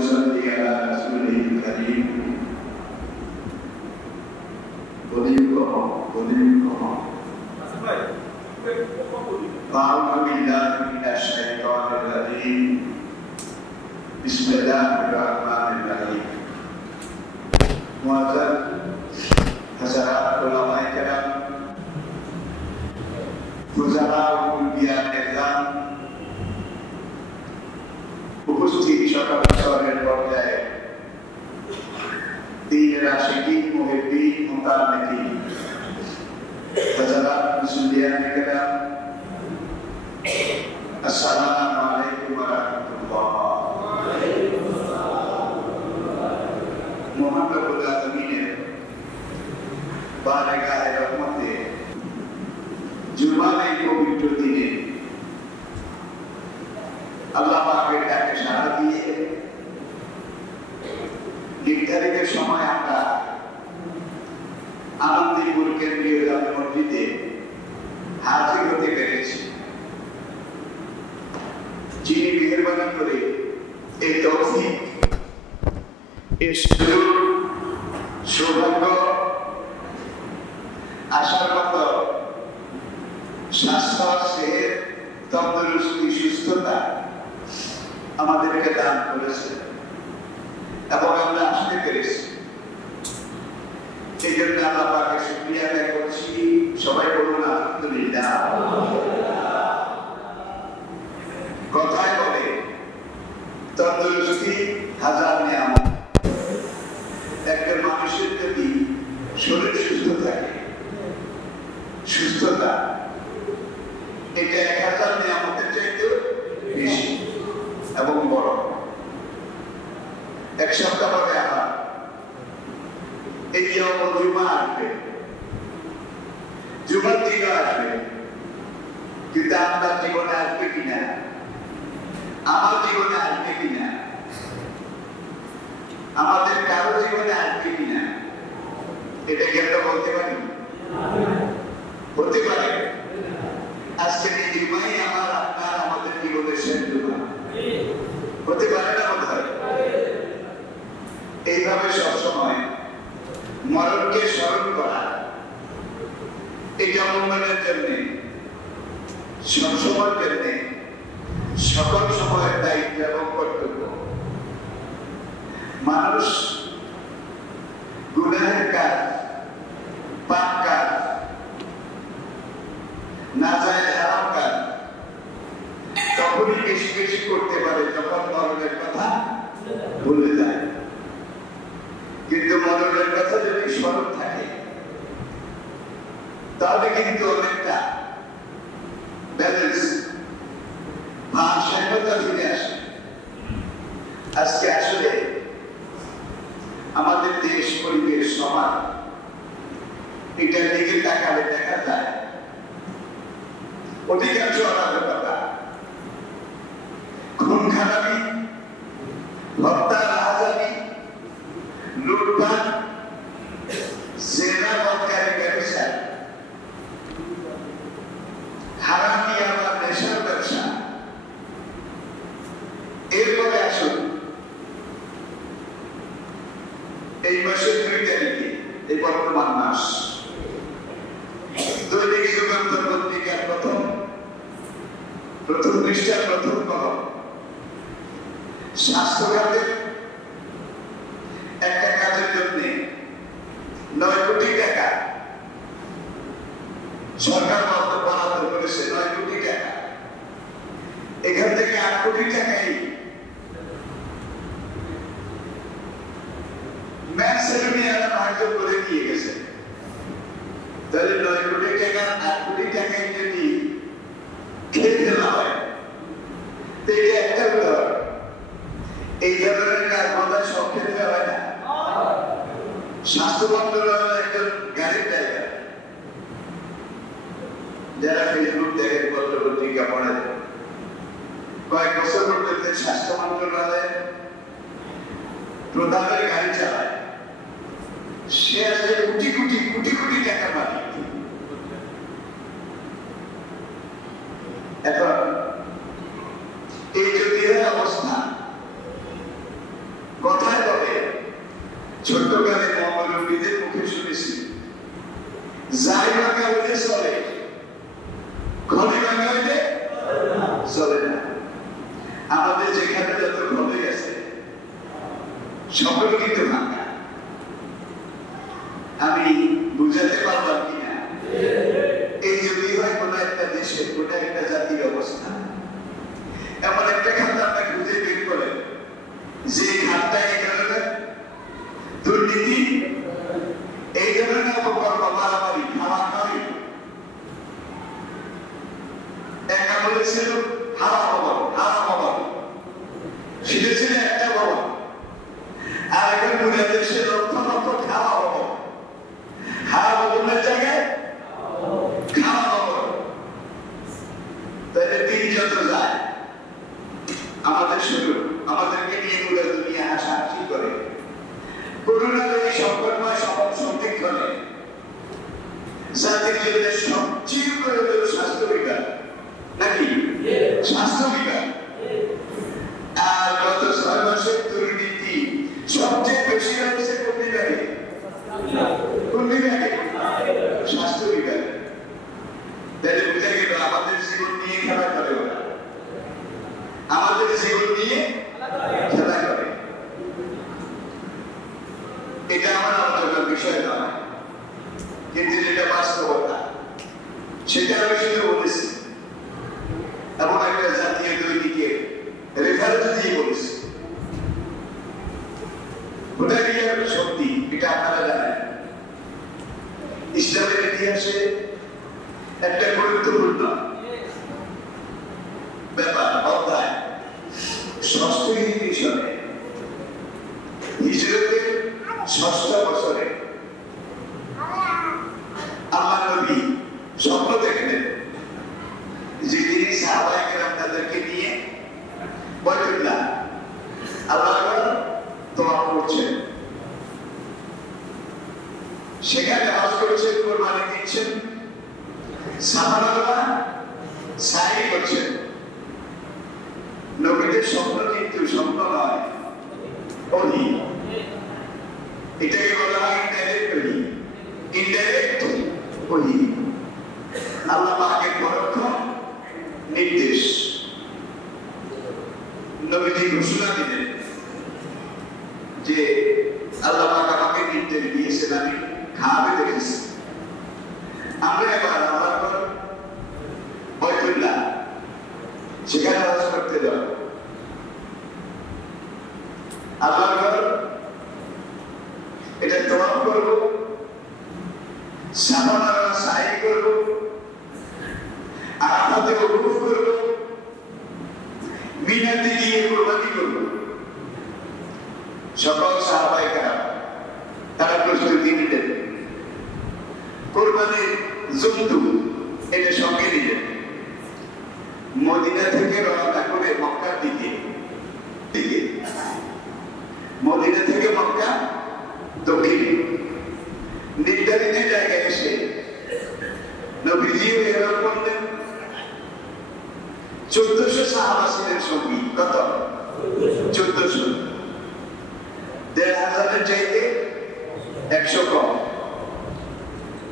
ونصلي على رسوله الكريم أعوذ بالله من الشيطان الرجيم بسم الله الرحمن الرحيم معزز حضرات علماء کرام ফুজারা উলবিয়া নিজাম উপস্থিত সকল স্তরের পর্যায়ে দ্বীনের আশিকিন মুহিব্বিন মুতাআল্লিকিন হযরত মুসলিয়ান کرام আসসালামু আলাইকুম ওয়া রাহমাতুল্লাহ মহান রব্বুল আলামিনের বারগাহে রহমতে জুমার এই পবিত্র দিনে আল্লাহ পাকের ডাকে সাড়া দিয়ে নির্ধারিত সময় আমরা আনন্দপুর কেন্দ্রীয় জামে মসজিদে হাজির হতে পেরেছি। যিনি মেহেরবানি করে এই তৌফিক এই সুযোগ সৌভাগ্য আসার মতো স্বাস্থ্য সেহত তন্দুরুস্তি সুস্থতা আমাদেরকে দান করেছে এবং আমরা আসতে পেরেছি। এই জন্য আল্লাহ পাকের শুকরিয়া আদায় করছি। সবাই বলুন আলহামদুলিল্লাহ। কথায় বলে তন্দুরুস্তি হাজার নিয়ামত। একটা মানুষের যদি শরীর সুস্থ থাকে, সুস্থতা এটা 1000 নিয়ামতের চাইতে বেশি এবং বড়। এক সপ্তাহ পরে আবার এই জুমা আসবে, জুমার দিন আসবে, কিন্তু আপনার জীবনে আসবে কিনা, আমার জীবনে আসবে কিনা, আমাদের কারো জীবনে আসবে কিনা, এটা কি আমরা বলতে পারি? হতে পারে আজকে এই জুমাই আমার আপনার আমাদের জীবনের শেষ জুমা হতে পারে না? বোধ হয় এইভাবে সবসময় মরণকে স্মরণ করা এটা উন্নয়নের জন্য সবসময়ের জন্য সকল সময়ের দায়িত্ব এবং কর্তব্য। মানুষ গুনাহের কাজ, পাপ কাজ, না যায় হারাম কাজ তখনই বেশি বেশি করতে পারে যখন মরণের কথা ভুলে যায়। কিন্তু মরণের কথা যদি স্মরণ থাকে তাহলে কিন্তু অনেকটা ব্যালেন্স ভারসাম্যতা ফিরে আসে। আজকে আসলে আমাদের দেশ, পরিবেশ, সমাজ এটার দিকে তাকালে দেখা যায় অধিকাংশ অরাজকতা, খুন খারাপি, হত্যা, রাহাজানি, লুটপাট, জেনা, বদকারি, ব্যবসা, হারামি, আবার নেশার ব্যবসা। এরপরে আসুন এই মাসের 2 তারিখে, এই বর্তমান মাস, দৈনিক যুগান্তর পত্রিকার প্রথম পৃষ্ঠার প্রথম কলম স্বাস্থ্য খাতের একটা কাজের জন্য 9 কোটি টাকা সরকার বরাদ্দ করেছে। 9 কোটি টাকা, এখান থেকে 8 কোটি টাকাই ম্যাক্সিমাম ভাগ্য করে দিয়ে গেছে। তাহলে 9 কোটি টাকা 8 কোটি টাকায় যদি খেয়ে ফেলা হয়, এটা একটা উদাহরণ। এই ধরনের কাজ বোধহয় সব ক্ষেত্রে হয় না। স্বাস্থ্য মন্ত্রণালয় একজন গাড়ির ড্রাইভার, যারা ফেসবুক দেখেন, পত্র পত্রিকা পড়েন, কয়েক বছর পর্যন্ত স্বাস্থ্য মন্ত্রণালয়ের প্রধানের গাড়ি চালায়। সে আসলে কোটি কোটি কোটি কোটি টাকা মালিক। এখন এই যদি অবস্থা ছোটকালে মহানবীদের মুখে শুনেছি, যাই ভাঙা হইলে চলে, ঘরে ভাঙা হইলে চলে না। আমাদের যেখানে যত ঘরে আছে সকল কিন্তু ভাঙা। আমি বুঝাতে পারলাম কিনা? এই যদি হয় কোন একটা দেশের, কোন একটা জাতির অবস্থা, এমন একটা খাত আমরা খুঁজে বের করেন যে খাতটা এই ধরনের দুর্নীতি, এই ধরনের অপকর্ম, মারামারি, খাওয়াখাওয়ি, একটা বলেছিল হাওয়া ভবন, হাওয়া ভবন, সেটা ছিল একটা ভবন। আর এখন পুরো দেশে লক্ষ লক্ষ খাওয়া ভবন, হাওয়া ভবনের জায়গায় খাওয়া ভবন। তাহলে দিন যত যায় আমাদের শুরু, আমাদেরকে নিয়ে পুরো দুনিয়া হাসাহাসি করে। করোনার এই সংকটময় সন্ধিক্ষণে জাতির জন্য সবচেয়ে প্রয়োজন স্বাস্থ্য বিজ্ঞান, নাকি? স্বাস্থ্য বিজ্ঞান। আর গত 6 মাসের দুর্নীতি সবচেয়ে বেশি হয়েছে কোন বিভাগে? কোন বিভাগে? স্বাস্থ্য বিজ্ঞান। তাহলে বুঝা গেল আমাদের জীবন নিয়ে খেলা করে ওরা, আমাদের জীবন নিয়ে খেলা করে। এটা আমার আলোচনার বিষয় নয়, কিন্তু যেটা বাস্তবতা সেটা আমি শুধু বলেছি এবং একটা জাতীয় দৈনিকে রেফারেন্স দিয়ে বলেছি। ওটা কি সত্যি? এটা আপনারা জানেন। ইসলামের ইতিহাসে একটা গুরুত্বপূর্ণ ব্যাপার, অধ্যায়, 6ষ্ঠ হিজরি সনে হিজরতের 6ষ্ঠ বছরে আল্লাহ নবী স্বপ্ন দেখলেন যে তিনি সাহাবায়ে কেরাম তাদেরকে নিয়ে বাইতুল্লাহ আল্লাহর তওয়াফ করছেন, সেখানে হজ করছেন, কুরবানি দিচ্ছেন, সাহাবারা সাই করছেন। নবীদের স্বপ্ন কিন্তু স্বপ্ন নয়, ওহী। এটাকে বলা হয় ইনডাইরেক্ট ওহী। ইনডাইরেক্ট ওহী, আল্লাহ পাকের পরোক্ষ নির্দেশ। নবীজি ঘোষণা দিলেন যে আল্লাহ পাক আমাকে নির্দেশ দিয়েছেন, আমি খাবে দেখেছি। আমরা এবার আল্লাহর বাইতুল্লাহ সেখানে হজ করতে যাব। আল্লাহর ঘর, এটা তওয়াফ করব, সাফা মারওয়া সাই করব, আরাফাতে ওকুফ করব, মিনাতে গিয়ে কুরবানি করব। সকল সাহাবায়ে কেরাম তারা প্রস্তুতি নিলেন, কুরবানির জন্তু এটা সঙ্গে নিলেন। মদিনা থেকে রওনা করে মক্কার দিকে, মদিনা থেকে মক্কা দক্ষিণে নির্ধারিত জায়গায় এসে নবীজি এরকম করলেন। 1400 সাহাবা ছিলেন সঙ্গী। কত? 1400। 1500 চাইতে 100 কম।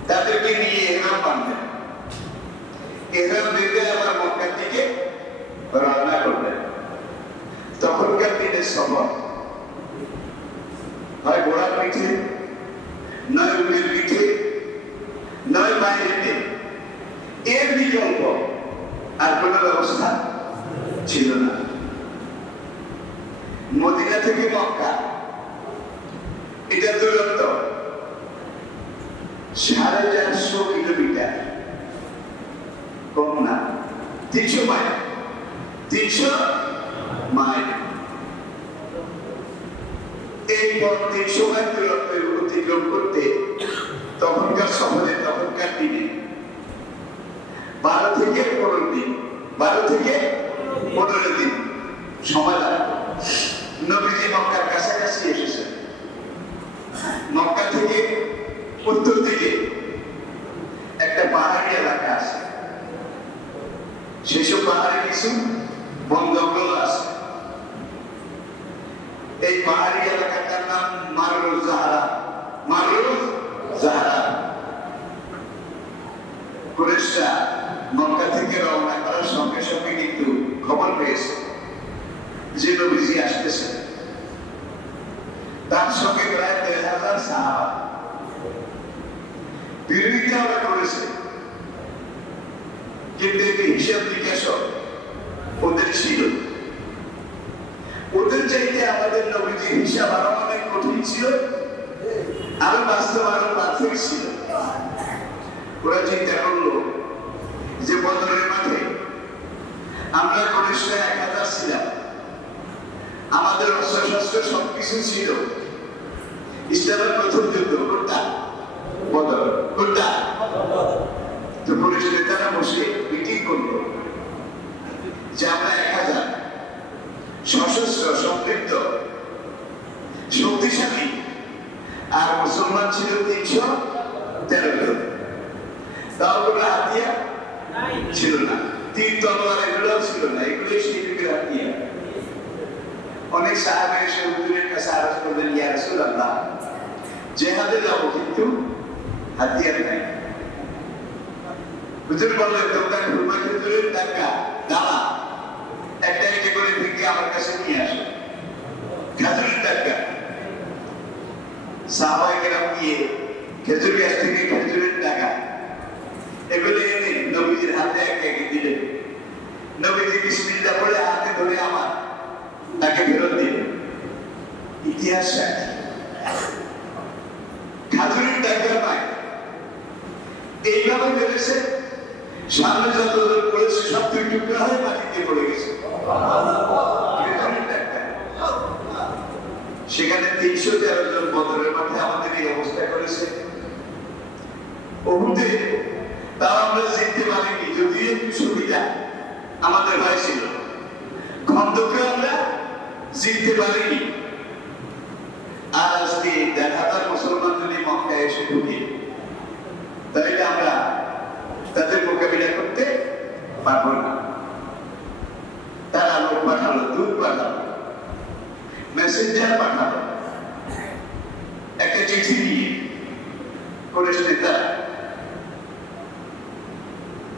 তাদেরকে নিয়ে এরাম বাঁধলেন, এরাম দিতে আবার মক্কার দিকে রওনা করলেন। তখনকার দিনের সফর হয় ঘোড়ার পিঠে, নয় উটের পিঠে, নয় পায়ে হেঁটে, এর বিকল্প আর কোন ব্যবস্থা ছিল না। মদিনা থেকে মক্কা এটা দূরত্ব 450 কিলোমিটার, কম না, 300 মাইল। 300 মাইল। এই পথ 300 মাইল দূরত্ব অতিক্রম করতে তখনকার সফরে, তখনকার দিনে 12 থেকে 15 দিন, 12 থেকে 15 দিন সময় লাগবে। নবীজি মক্কার কাছাকাছি এসেছেন। মক্কা থেকে উত্তর দিকে একটা পাহাড়ি এলাকা আছে, সেসব পাহাড়ে কিছু বন জঙ্গল আছে। এই পাহাড়ি এলাকাটার নাম মারুজ জাহারা। মারুজ জাহারা। কুরাইশরা মক্কা থেকে রওনা করার সঙ্গে সঙ্গে কিন্তু খবর পেয়েছে যে নবীজি আসতেছেন। তার সঙ্গে প্রায় 1000 সাহাবা। বিরোধিতা ওরা করেছে, কিন্তু এই হিসাব নিকাশ ওদের ছিল। ওদের চাইতে আমাদের নবীজির হিসাব আরো অনেক কঠিন ছিল, আরো বাস্তব, আরো পারফেক্ট ছিল। ওরা চিন্তা করলো যে বদরের মাঠে আমরা কুরাইশরা 1000 ছিলাম, আমাদের অস্ত্র-শস্ত্র সবকিছু ছিল। ইসলামের প্রথম যুদ্ধ কোনটা? বদর। কোনটা? তো কুরাইশ নেতারা বসে মিটিং করলো যে আমরা 1000 সশস্ত্র, সমৃদ্ধ, শক্তিশালী, আর মুসলমান ছিল 313 জন। তাও কোনো হাতিয়ার ছিল না, তীর তলোয়ার এগুলোও ছিল না, এগুলোই শিরকের হাতিয়ার। অনেক সাহাবা এসে হুজুরের কাছে আরজ করলেন, ইয়া রাসূলুল্লাহ, জিহাদে যাব কিন্তু হাতিয়ার নাই। হুজুর বললেন, তোমরা খুরমা খেজুরের টাকা দানা একটা একটা করে ভেঙে আমার কাছে নিয়ে আসো। খেজুরের টাকা সাহাবায়ে কেরাম নিয়ে খেজুর গাছ থেকে খেজুরের টাকা এগুলো এনে নবীজির হাতে একে একে দিলেন। নবীজি বিসমিল্লাহ বলে হাতে ধরে আমার তাকে ফেরত দিলেন। ইতিহাস খেজুরের টাকা পায় এইভাবে বেড়েছে, সামনে যতদূর পড়েছে সব দুই টুকরা হয়ে মাটিতে পড়ে গেছে। সেখানে 313 জন বদরের মাঠে আমাদের এই অবস্থা করেছে। উহুদে তাও আমরা জিততে পারিনি, যদিও একটু সুবিধা আমাদের ভয় ছিল। খন্দকে আমরা জিততে পারিনি। আর আজকে 1000 মুসলমান যদি মক্কায় এসে ঢুকে, তাহলে আমরা তাদের মোকাবিলা করতে পারবো না। তারা লোক পাঠালো, দূত পাঠালো, মেসেঞ্জার পাঠালো, একটা চিঠি নিয়ে কুরাইশ নেতারা,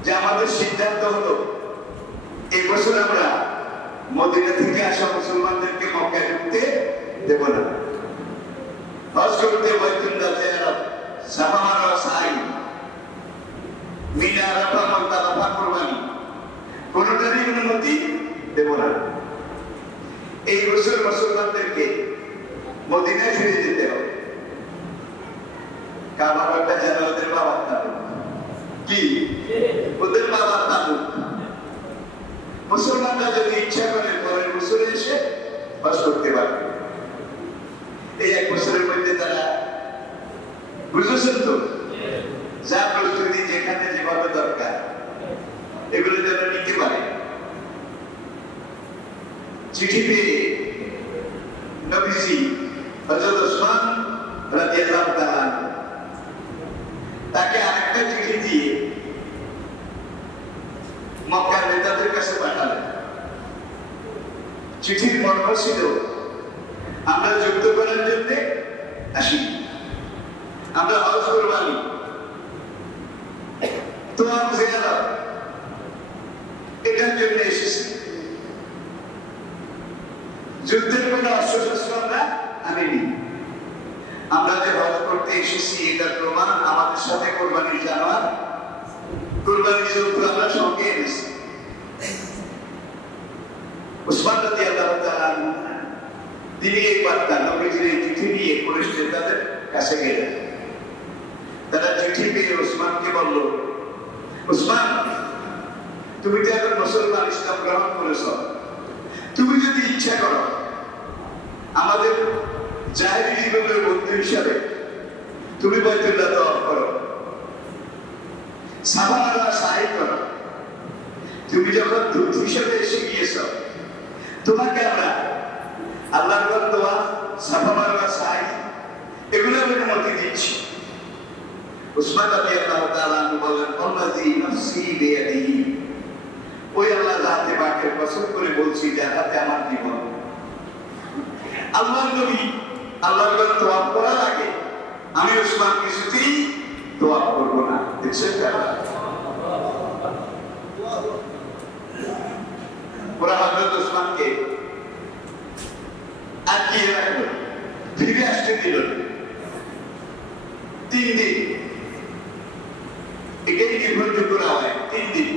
যে আমাদের সিদ্ধান্ত হলো এই বছর আমরা মদিনা থেকে আসা মুসলমানদেরকে মক্কায় ঢুকতে দেব না। হজ করতে বাইতুল্লাহ জিয়ারত, সাফা মারওয়া সাই, মিনা আরাফা মুজদালিফা কুরবানি কোনটারই অনুমতি দেব না। এই বছর মুসলমানদেরকে মদিনায় ফিরে যেতে হবে। কাবা ঘরটা যেন ওদের বাবার তাবুক। কি? ওদের বাবার তাবুক। মুসলমানরা যদি ইচ্ছা করে পরের বছরে এসে বাস করতে পারবে। এই 1 বছরের মধ্যে তারা বুঝেছেন তো, যা প্রস্তুতি যেখানে যেভাবে দরকার এগুলো যেন নিতে পারে। চিঠি পেয়ে নবীজি হযরত ওসমান রাদিয়াল্লাহু তাআলা তাকে আরেকটা চিঠি দিয়ে মক্কার নেতাদের কাছে পাঠালেন। চিঠির মর্ম ছিল, আমরা যুদ্ধ করার জন্য আসি, আমরা হজ কুরবানি তো জিয়ারত এটার জন্য এসেছি। যুদ্ধের কোনো অস্ত্র-শস্ত্র আমরা আনিনি, আমরা যে হজ করতে এসেছি এটার প্রমাণ আমাদের সাথে কোরবানির জানোয়ার, কোরবানির যন্ত্র আমরা সঙ্গে এনেছি। উসমান রাদিয়াল্লাহু তাআলা তিনি এই বার্তা নবীজির এই চিঠি নিয়ে কুরাইশ নেতাদের কাছে গেলেন। তারা চিঠি পেয়ে উসমানকে বলল, উসমান, তুমি তো এখন মুসলমান, ইসলাম গ্রহণ করেছ, তুমি যদি ইচ্ছা করো আমাদের জাহেরি জীবনের বন্ধু হিসাবে তুমি বাইতুল্লাহ তওয়াফ করো, সাফা মারওয়া সাই করো। তুমি যখন দূত হিসেবে এসে গিয়েছ, তোমাকে আমরা আল্লাহর ঘর তওয়াফ, সাফা মারওয়া সাই এগুলোর অনুমতি দিচ্ছি। উসমান রাদিয়াল্লাহু তাআলা বলেন, আল্লাযী নাফসি বিয়াদিহি, ওই আল্লাহ যাতে পাকের কসম করে বলছি, যার হাতে আমার জীবন, আল্লাহর নবী আল্লাহর ঘর তওয়াফ করার আগে আমি ওসমান কিছুতেই তওয়াফ করব না। দেখছেন ওরা হযরত ওসমানকে আটকিয়ে রাখলো, ফিরে আসতে দিল 3 দিন। এটাই নির্ভরযোগ্য না হয় 3 দিন।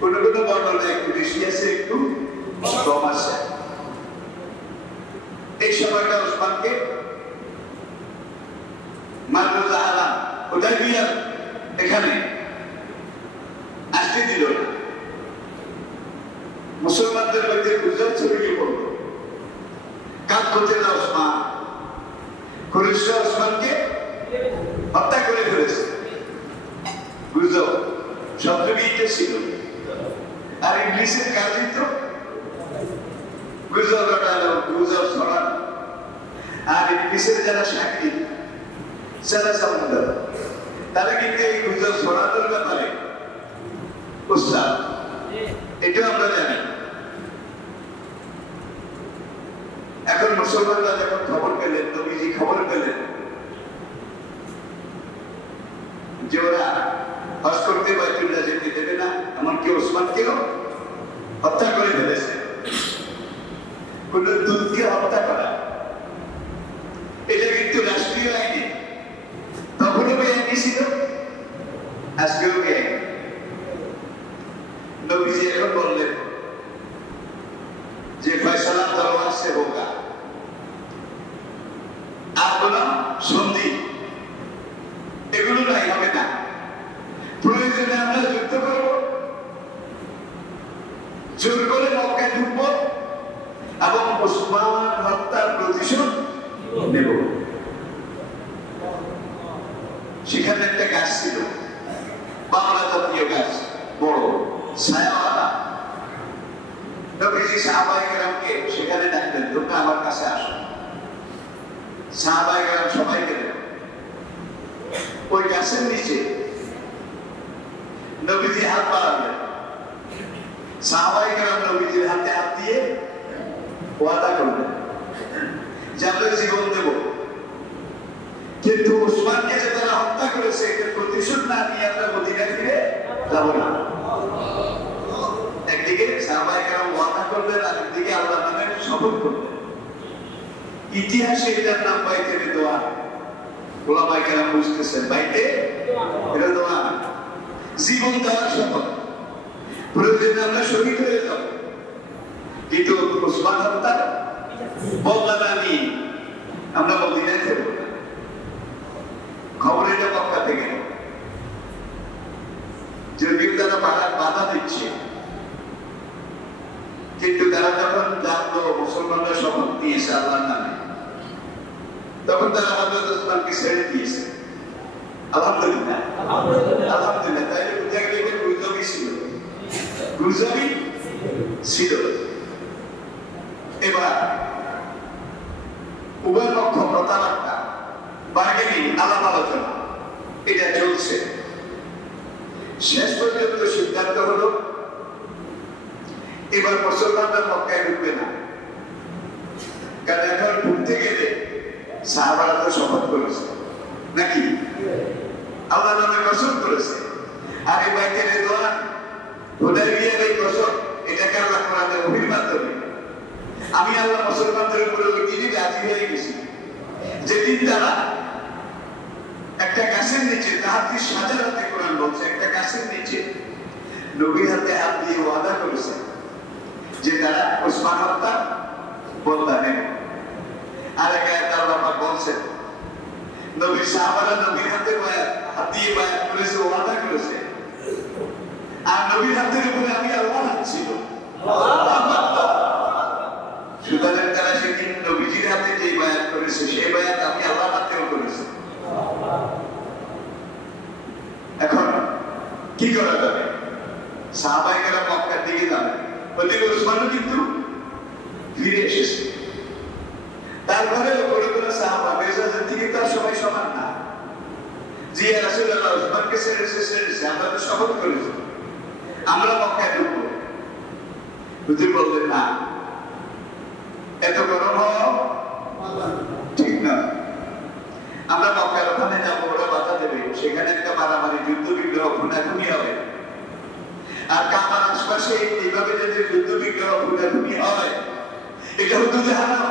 কোনো কোনো বর্ণনা একটু বেশি আছে, একটু কম আছে। এই সময়টা ওসমানকে মারুজা আলাম হুদাইবিয়া এখানে আসতে দিল না। মুসলমানদের মধ্যে গুজব ছড়িয়ে পড়ল, কাজ করতে না ওসমান, কুরাইশরা ওসমানকে হত্যা করে ফেলেছে। গুজব শব্দবিদটা ছিল, আর ইংলিশের কাজই তো গুজব রটানো, গুজব ছড়ানো। আর ইংলিশের যারা সাক্ষী সারা সমুদ্র, তারা কিন্তু এই গুজব ছড়ানোর ব্যাপারে উস্তাদ, এটাও আমরা জানি। এখন মুসলমানরা যখন খবর পেলেন, নবীজি খবর পেলেন যে ওরা হজ করতে বাইতুল্লাহ যেতে দেবে না, এমনকি ওসমানকেও হত্যা করে ফেলেছে। কোন দূতকে হত্যা করা এটা কিন্তু রাষ্ট্রীয় আইনে, তখনও বেআইনি ছিল, আজকেও বেআইনি। নবীজি এখন বললেন যে ফয়সালা তরওয়ার সে হোগা, আর কোন সন্ধি এগুলো নাই, হবে না। প্রয়োজনে আমরা যুদ্ধ করব, জোর করে মক্কায় ঢুকব এবং ওসমান হত্যার প্রতিশোধ নেব। সেখানে একটা গাছ ছিল, বাংলা জাতীয় গাছ, বড় ছায়াওয়ালা। নবীজি সাহাবায়ে কেরামকে সেখানে ডাকলেন, তোমরা আমার কাছে আসো। সাহাবায়ে কেরাম সবাই গেলেন ওই গাছের নিচে। নবীজি হাত বাড়ালেন, সাহাবায়ে কেরাম নবীজির হাতে হাত দিয়ে ওয়াদা করলেন যে আমরা জীবন দেব, কিন্তু ওসমানকে যে তারা হত্যা করেছে এটার প্রতিশোধ না নিয়ে আমরা মদিনা ফিরে যাব না। একদিকে সাহাবায়ে কেরাম ওয়াদা করলেন, আর একদিকে আল্লাহর নামে শপথ করলেন। ইতিহাসে এটার নাম বাইতের দোয়া। ওলামায়ে কেরাম বুঝতেছেন বাইতে এটা দোয়া, জীবন দেওয়ার শপথ। প্রয়োজনে আমরা শহীদ হয়ে যাব, কিন্তু ওসমান হত্যার বদলা না নিয়ে আমরা মদিনায় ফিরব না। খবর এটা মক্কা থেকে, যদিও তারা বাধা দিচ্ছে, কিন্তু তারা যখন জানলো মুসলমানরা শপথ নিয়েছে আল্লাহর নামে, তখন তারা হযরত ওসমানকে ছেড়ে দিয়েছে। আলহামদুলিল্লাহ, আলহামদুলিল্লাহ। তাই বুঝা গেল যে গুজবই ছিল, গুজবই ছিল। এবার উভয় পক্ষ কথাবার্তা, বার্গেনিং, আলাপ আলোচনা এটা চলছে। শেষ পর্যন্ত সিদ্ধান্ত হলো এবার মুসলমানরা মক্কায় ঢুকবে না, কারণ এখন ঢুকতে গেলে সাহাবারা তো শপথ করেছে নাকি, আল্লাহর নামে কসম করেছে। আর এই বাইতের দোয়া, হুদাইবিয়ার এই কসম, এটাকে আল্লাহ কোরআনে ওহীর মাধ্যমে আমি আল্লাহ মুসলমানদের উপরে ওই দিনই রাজি হয়ে গেছি যেদিন তারা একটা গাছের নিচে, তাহাতি সাজারাতে কোরআন বলছে, একটা গাছের নিচে নবীর হাতে হাত দিয়ে ওয়াদা করেছে যে তারা ওসমান হত্যার বদলা নেবে। আর এক আয়াত আল্লাহ পাক বলছেন নবীর সাহাবারা নবীর হাতে হাত দিয়ে বায়াত করেছে, ওয়াদা করেছে, আর নবীর হাতের উপরে আমি আল্লাহর হাত ছিল। সুতরাং তারা সেদিন নবীজির হাতে যে বায়াত করেছে সেই বায়াত আমি আল্লাহর হাতেও করেছি। এখন কি করা যাবে? সাহাবায়ে কেরাম মক্কার দিকে যাবে, ওদিকে ওসমানও কিন্তু ফিরে এসেছে। তারপরে কোনো কোনো সাহাবা মেজাজের দিকে তার সবাই সমান না। জি রাসূলুল্লাহ ওসমানকে ছেড়েছে, আমরা তো শপথ করেছি আমরা মক্কায় ঢুকবো। হুজুর বললেন না, এত গরম হওয়া আশেপাশে এইভাবে যদি যুদ্ধ বিগ্রহ ফুটাফুটি হয়, এটা হুদুদে হারাম,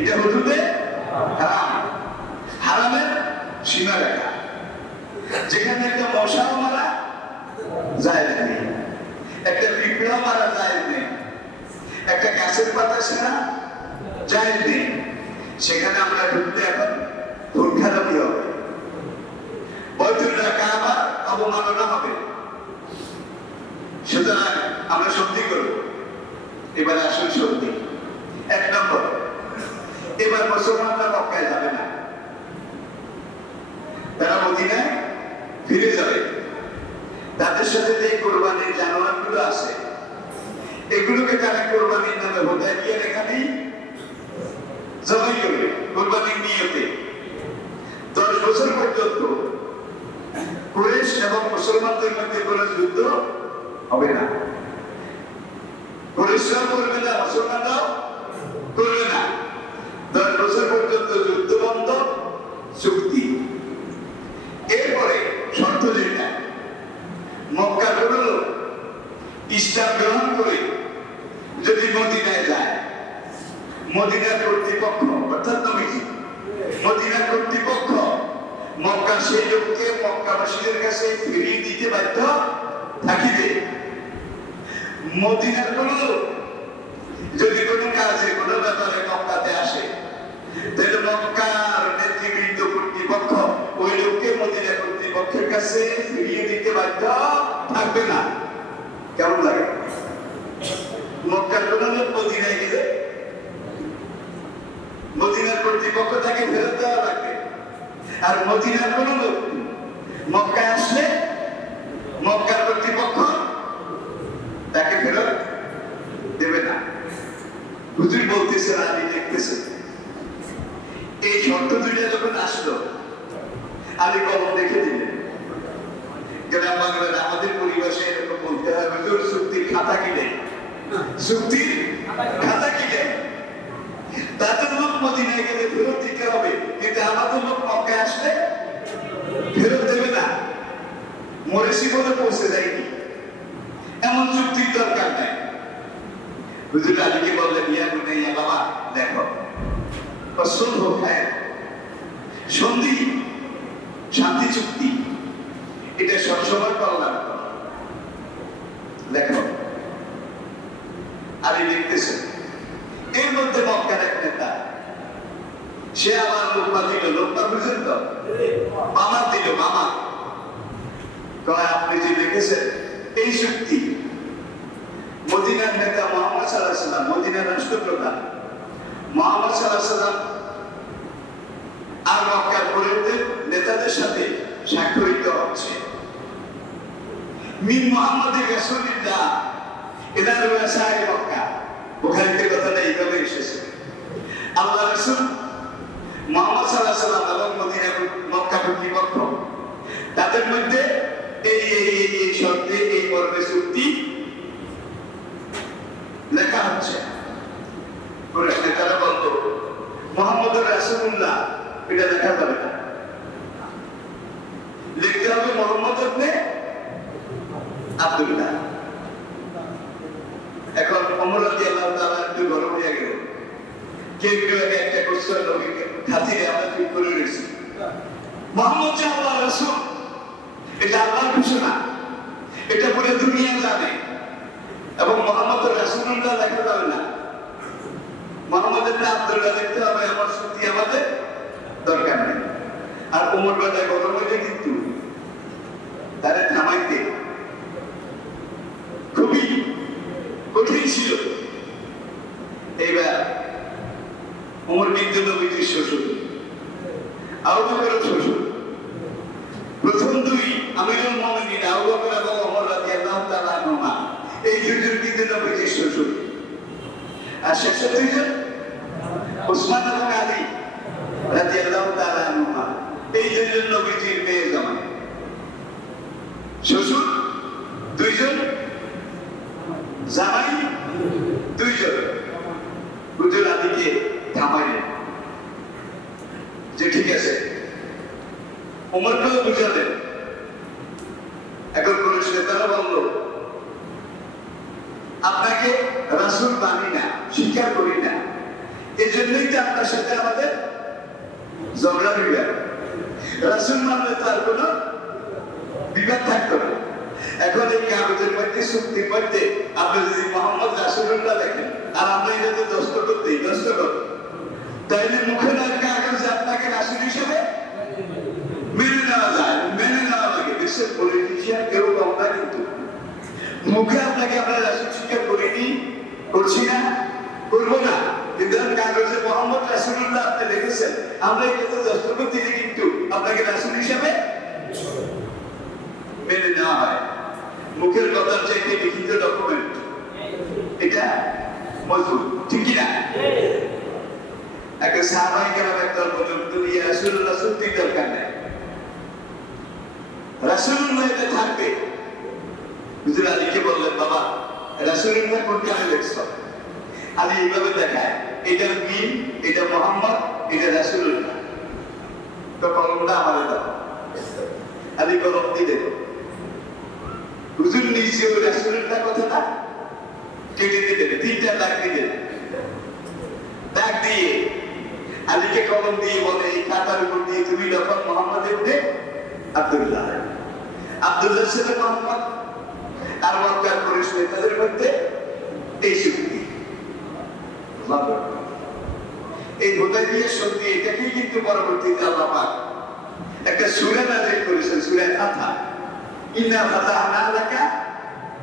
এটা হুদুদে হারাম, হারামের সীমা রেখা। যেখানে একটা মশাও মারা যায় নেই, একটা পিঁপড়াও মারা যায় নেই, একটা গাছের পাতা ছেঁড়া যায় নেই, সেখানে আমরা ঢুকতে এখন খুন খারাপই হবে, বৈতুল্লাহ কাবা অবমাননা হবে। সুতরাং আমরা সন্ধি করব। এবার আসল সন্ধি 1 নম্বর, এবার মুসলমানরা মক্কায় যাবে না, তারা মদিনায় ফিরে যাবে। তাদের সাথে যে কোরবানির জানোয়ারগুলো আছে, এগুলোকে তারা কোরবানির নামে হুদায়বিয়ার এখানেই জবাই করবে কোরবানির নিয়তে। 10 বছর পর্যন্ত কুরাইশ এবং মুসলমানদের মধ্যে কোনো যুদ্ধ হবে না, কুরাইশরাও করবে না, মুসলমানরাও করবে না। 10 বছর পর্যন্ত যুদ্ধ বন্ধ চুক্তি। এরপরে শর্ত যেটা, মক্কার কোনো লোক ইসলাম গ্রহণ করে যদি মদিনায় যায়, মদিনার কর্তৃপক্ষ অর্থাৎ নবীজি, মদিনার কর্তৃপক্ষ মক্কা সেই লোককে মক্কাবাসীদের কাছে ফিরিয়ে দিতে বাধ্য থাকিবে। মদিনার কোন লোক যদি কোনো কাজে কোনো ব্যাপারে মক্কাতে আসে, তাহলে মক্কার নেতৃবৃন্দ কর্তৃপক্ষ ওই লোককে মদিনা কর্তৃপক্ষের কাছে ফিরিয়ে দিতে বাধ্য থাকবে না। কেমন লাগে? মক্কার কোন লোক মদিনায় গেলে মদিনার কর্তৃপক্ষ তাকে ফেরত দেওয়া লাগবে, আর মদিনার কোন লোক মক্কায় আসলে মক্কার কর্তৃপক্ষ তাকে ফেরত দেবে না। হুজুর বলতেছেন, আলী দেখতেছেন, এই শর্ত দুইটা যখন আসলো, আলী কলম দেখে দিলেন। গ্রাম বাংলার আমাদের পরিবেশে এরকম বলতে হয়, হুজুর চুক্তির খাতা কিনে, চুক্তির খাতা কিনে। তাদের লোক মদিনায় গেলে ফেরত দিতে হবে, কিন্তু আমাদের লোক মক্কায় আসলে ফেরত দেবে না। মরেছি বলে পৌঁছে যায়নি, এমন চুক্তির দরকার নাই। হুজুর আলীকে বললেন, ইয়া বুনাইয়া, বাবা দেখো, সুলহ খায়, সন্ধি শান্তি চুক্তি, এটা সবসময় কল্যাণ। দেখো আলী লিখতেছেন, এর মধ্যে মক্কার এক নেতা, সে আবার লোকমা দিল, লোকমা বুঝেন তো, মামা দিল, মামা কয়, আপনি যে লিখেছেন এই চুক্তি, মদিনার নেতা মুহাম্মদ সাল্লাল্লাহু আলাইহি ওয়াসাল্লাম, মদিনার রাষ্ট্রপ্রধান মুহাম্মদ সাল্লাল্লাহু আলাইহি ওয়াসাল্লাম আর মক্কার পুরোহিতদের নেতাদের সাথে স্বাক্ষরিত হচ্ছে। মিন মুহাম্মাদির রাসূলিল্লাহ ইলা রুয়াসাই মক্কা, বুখারীতে কথাটা এইভাবে এসেছে। আল্লাহ রাসূল মুহাম্মদ সাল্লাল্লাহু আলাইহি ওয়াসাল্লাম এবং মদিনা মক্কা কর্তৃপক্ষ তাদের মধ্যে এই শর্তে এই মর্মে চুক্তি লেখা হচ্ছে। কুরাইশ নেতারা বলতো, মুহাম্মদুর রাসূলুল্লাহ, এটা লেখা যাবে না, লিখতে হবে মুহাম্মদ ইবনে আব্দুল্লাহ। এখন ওমর রাদিয়াল্লাহু তাআলা একটু গরম হয়ে গেল, কেউ কেউ একটা কোশ্চেন নবীকে খাতিরে আমরা ঠিক করে রেখেছি, মুহাম্মদ যে আল্লাহর রাসূল, এটা আল্লাহর ঘোষণা, এটা পুরো দুনিয়া জানে, এবং মুহাম্মদুর রাসূলুল্লাহ লেখা যাবে না, মুহাম্মদ ইবনে আব্দুল্লাহ লিখতে হবে। আমার চুক্তি আমাদের দরকার নেই। আর ওমর বেলায় গরম হইলে কিন্তু তারা থামাইতে খুবই কঠিন ছিল। এইবার ওমর বিনতে নবীজির শ্বশুর, আবু বকরের শ্বশুর, প্রথম দুই আমিরুল মুমিনিন আবু বকর এবং ওমর রাদিয়াল্লাহু তাআলা আনহুমা, এই দুইজন বিনতে নবীজির শ্বশুর। আর শেষের দুইজন উসমান এবং আলী রাদিয়াল্লাহু তাআলা আনহুমা, এই দুইজন নবীজির মেয়ে জামাই। শ্বশুর দুইজন, জামাই দুইজন। হুজুর আলীকে থামাইলেন যে ঠিক আছে, ওমরকেও বুঝালেন। এখন কুরাইশ নেতারা বলল, সাথে আমাদের ঝগড়া বিবাদ, রাসূল মানলে তার কোনো বিবাদ থাকতো না। এখন এই কাগজের মধ্যে চুক্তির মধ্যে আপনি যদি মোহাম্মদ রাসূলুল্লাহ লেখেন আর আমরা এটাতে দস্তখত দিই, দস্তখত, তাইলে মুখে না কাগজে আপনাকে রাসূল হিসেবে মেনে নেওয়া যায়, মেনে নেওয়া লাগে। দেশের পলিটিশিয়ান কেউ কম না, কিন্তু মুখে আপনাকে আমরা রাসূল স্বীকার করিনি, করছি না, করবো না, কিন্তু কাগজে মোহাম্মদ রাসূলুল্লাহ আপনি লিখেছেন, আমরা এটাতে দস্তখত দিলে কিন্তু আপনাকে রাসূল হিসেবে মেনে নেওয়া হয়। মুখের কথার চাইতে লিখিত ডকুমেন্ট এটা মজবুত, ঠিক কি না? একটা সাহাবায়ে কেরাম একদল বললেন, তুমি ইয়া রাসূলুল্লাহ সত্যি দরকার নেই, রাসূলুল্লাহ এটা থাকবে। হুজুর আলীকে বললেন, বাবা রাসূলুল্লাহ কোন কালে লেখছো? আলী এইভাবে দেখায়, এটা মিম, এটা মোহাম্মদ, এটা রাসূলুল্লাহ, তো কলমটা আমাদের দাও। আলী কলম দিয়ে দেব। হুজুর নিজে ওই রাসূলুল্লাহ কথাটা কেটে দিলেন, 3টা দাগ দিলেন। দাগ দিয়ে আলীকে কলম দিয়ে বলে, এই খাতার উপর দিয়ে তুমি যখন মোহাম্মদ ইবনে আব্দুল্লাহ, আব্দুল্লাহর সাথে মোহাম্মদ আর মক্কার কুরাইশ নেতাদের মধ্যে এই চুক্তি, এই হুদাইবিয়া সন্ধি, এটাকেই কিন্তু পরবর্তীতে আল্লাহ পাক একটা সূরা নাযিল করেছেন, সূরা ফাতহ, ইন্না ফাতাহনা লাকা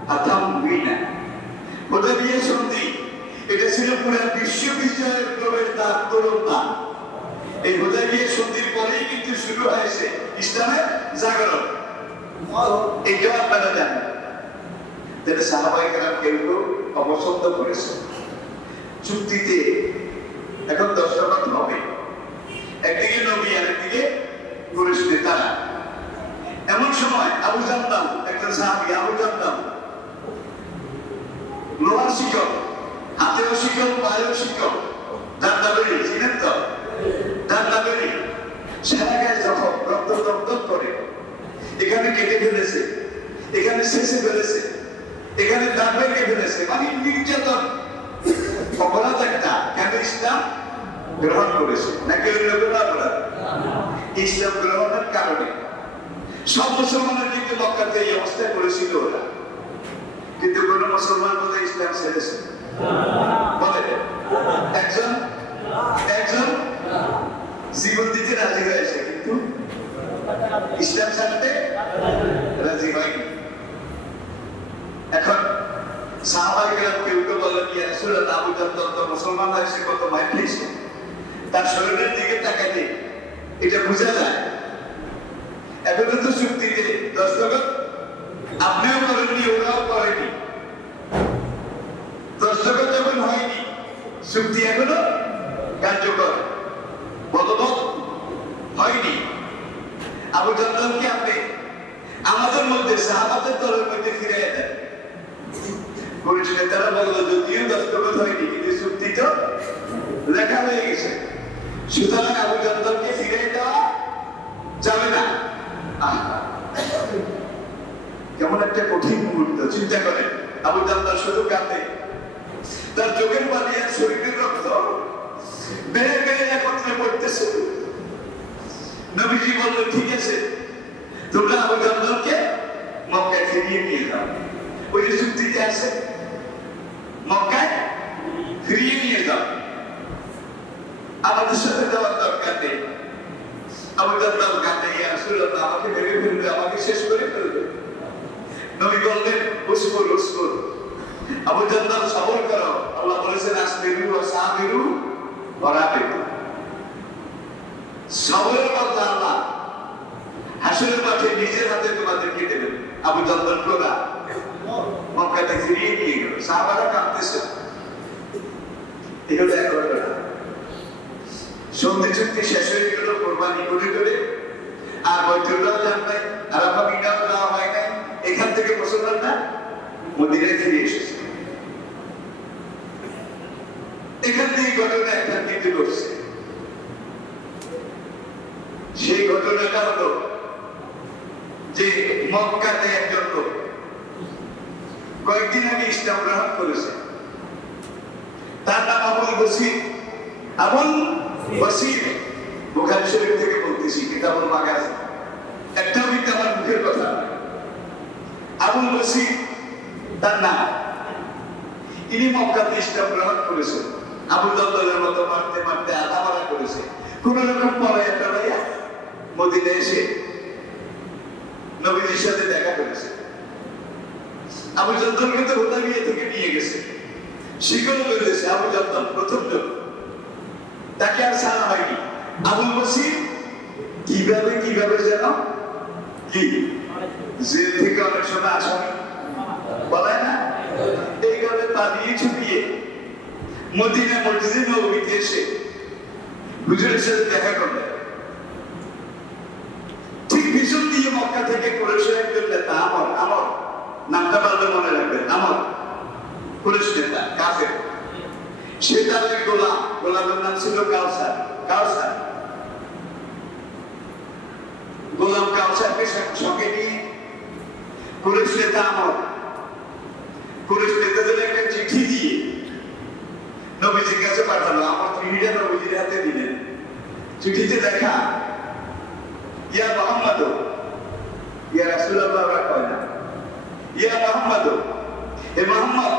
ফাতহাম মুবিনা। হুদাইবিয়া সন্ধি এটা ছিল পুরো বিশ্ব বিজয়ের প্রবেশদ্বার, তোরণদ্বার। এই হুদাইবিয়া সন্ধির পরেই কিন্তু শুরু হয়েছে ইসলামের জাগরণ। এইটাও আপনারা জানেন। যেটা সাহাবায়ে কেরাম কেউ কেউ অপছন্দ করেছে। চুক্তিতে এখন দস্তখত হবে, একদিকে নবী আরেকদিকে কুরাইশ নেতারা। এমন সময় আবু জান্দাল, একজন সাহাবী, আবু জান্দাল লোহার শিকল, হাতেও শিকল, পায়েও শিকল, জান্দাবেরি, চিনেন তো? জান্দাবেরি সারা গায়ে জখম, রক্ত দপদপ করে, এখানে কেটে ফেলেছে, এখানে শেষে ফেলেছে, এখানে দাঁত ভেঙে ফেলেছে, মানে নির্যাতন, অপরাধ একটা। কেন ইসলাম গ্রহণ করেছে নাকি অন্য কোনো অপরাধ? ইসলাম গ্রহণের কারণে সব মুসলমানের কিন্তু মক্কাতে এই অবস্থায় করেছিল ওরা, কিন্তু কোন মুসলমান বোধহয় ইসলাম ছেড়েছে? বলে একজন একজন জীবন দিতে রাজি হয়েছে, কিন্তু ইসলাম ছাড়তে রাজি হয়নি। এখন সাহাবায়ে কেরাম কেউ কেউ বললেন, ইয়া রাসূলুল্লাহ, আবু জান্দাল তো মুসলমান হয়েছে, কত মার খেয়েছে, তার শরীরের দিকে তাকালে এটা বোঝা যায়। এখনো তো চুক্তিতে দস্তখত আপনিও করেননি, ওরাও করেনি, দস্তখত যখন হয়নি, চুক্তি এখনো কার্যকর বলবৎ হয়নি। আবু জান্দালকে আপনি আমাদের মধ্যে, সাহাবাদের দলের মধ্যে ফিরিয়ে দেন। কুরাইশ নেতারা বললো, যদিও দস্তখত হয়নি, কিন্তু চুক্তি তো লেখা হয়ে গেছে, সুতরাং আবু জান্দালকে ফিরিয়ে দেওয়া যাবে না। কেমন একটা কঠিন মুহূর্ত, চিন্তা করেন। আবু জান্দাল শুধু কাঁদে, তার চোখের পানি আর শরীরের রক্ত বেয়ে বেয়ে একত্রে পড়তেছে। নবীজি বললেন, ঠিক আছে, তোমরা আবু জান্দালকে মক্কায় ফিরিয়ে নিয়ে যাও। ওই যে চুক্তিতে আছে, মক্কায় ফিরিয়ে নিয়ে যাও, আমাদের সাথে যাওয়ার দরকার নেই। আবু জান্দাল কাঁদে, ইয়া রাসূলুল্লাহ, আমাকে মেরে ফেলবে, আমাকে শেষ করে ফেলবে। নবী বললেন, উসকুর উসকুর, আবু জান্দাল সবর করো। আল্লাহ বলেছেন, আসবিরু ওয়া সাবিরু ওয়া রাবিতু। সবরের কথা আল্লাহ হাসরের মাঠে নিজের হাতে তোমাদেরকে দেবেন। আবু জান্দাল কোরা মক্কাতে ফিরিয়ে নিয়ে গেল, সাহাবারা কাঁদতেছে। এগুলো এক ঘটনা। সন্ধি চুক্তি শেষ হয়ে গেল কোরবানি করে করে, আর বৈঠকটাও যান নাই, আরাফা মিনাও যাওয়া হয় নাই। এখান থেকে মুসলমানরা মদিনায় ফিরে এসেছে। এখান থেকে ঘটনা একটা কিন্তু করছে। সেই ঘটনাটা হলো যে মক্কাতে একজন লোক কয়েকদিন আগে ইসলাম গ্রহণ করেছে, তার নাম আবুল বসির। আবুল বসির বুখারী শরীফ থেকে বলতেছি কিতাবুল মাগাজি একটা মিথ্যা আমার মুখের কথা আবুল বসির তার নাম ইনি মক্কাতে ইসলাম গ্রহণ করেছেন আবু জাহলের মতো মারতে মারতে আধা মারা করেছে কোন রকম পলাইয়া টলাইয়া মদিনায় এসে নবীজির সাথে দেখা করেছে আবু জাহলকে তো হুদাইবিয়া থেকে নিয়ে গেছে শিকল বেঁধেছে আবু জাহল প্রথম জন তাকে আর সারা হয়নি আবুল বসির কিভাবে যেন কি জেল থেকে অনেক সময় আসামি বলায় না এইভাবে পালিয়ে ছুটিয়ে মদিনা মসজিদে নববীতে এসে হুজুরের সাথে দেখা করলেন ঠিক পিছন দিয়ে মক্কা থেকে কুরাইশের একজন নেতা আমর নামটা পারলে মনে রাখবেন আমর কুরাইশ নেতা কাফের সে তাদের গোলামের নাম ছিল কাউসার গোলাম কাউসারকে সঙ্গে নিয়ে কুরাইশ নেতা আমর কুরাইশ নেতাদের একটা চিঠি দিয়ে নবীজির কাছে পাঠালো আমার চিঠিটা নবীজির হাতে দিলেন চিঠিতে দেখা ইয়া মুহাম্মদ ইয়া রাসূলুল্লাহ কয় না ইয়া মুহাম্মদ হে মুহাম্মদ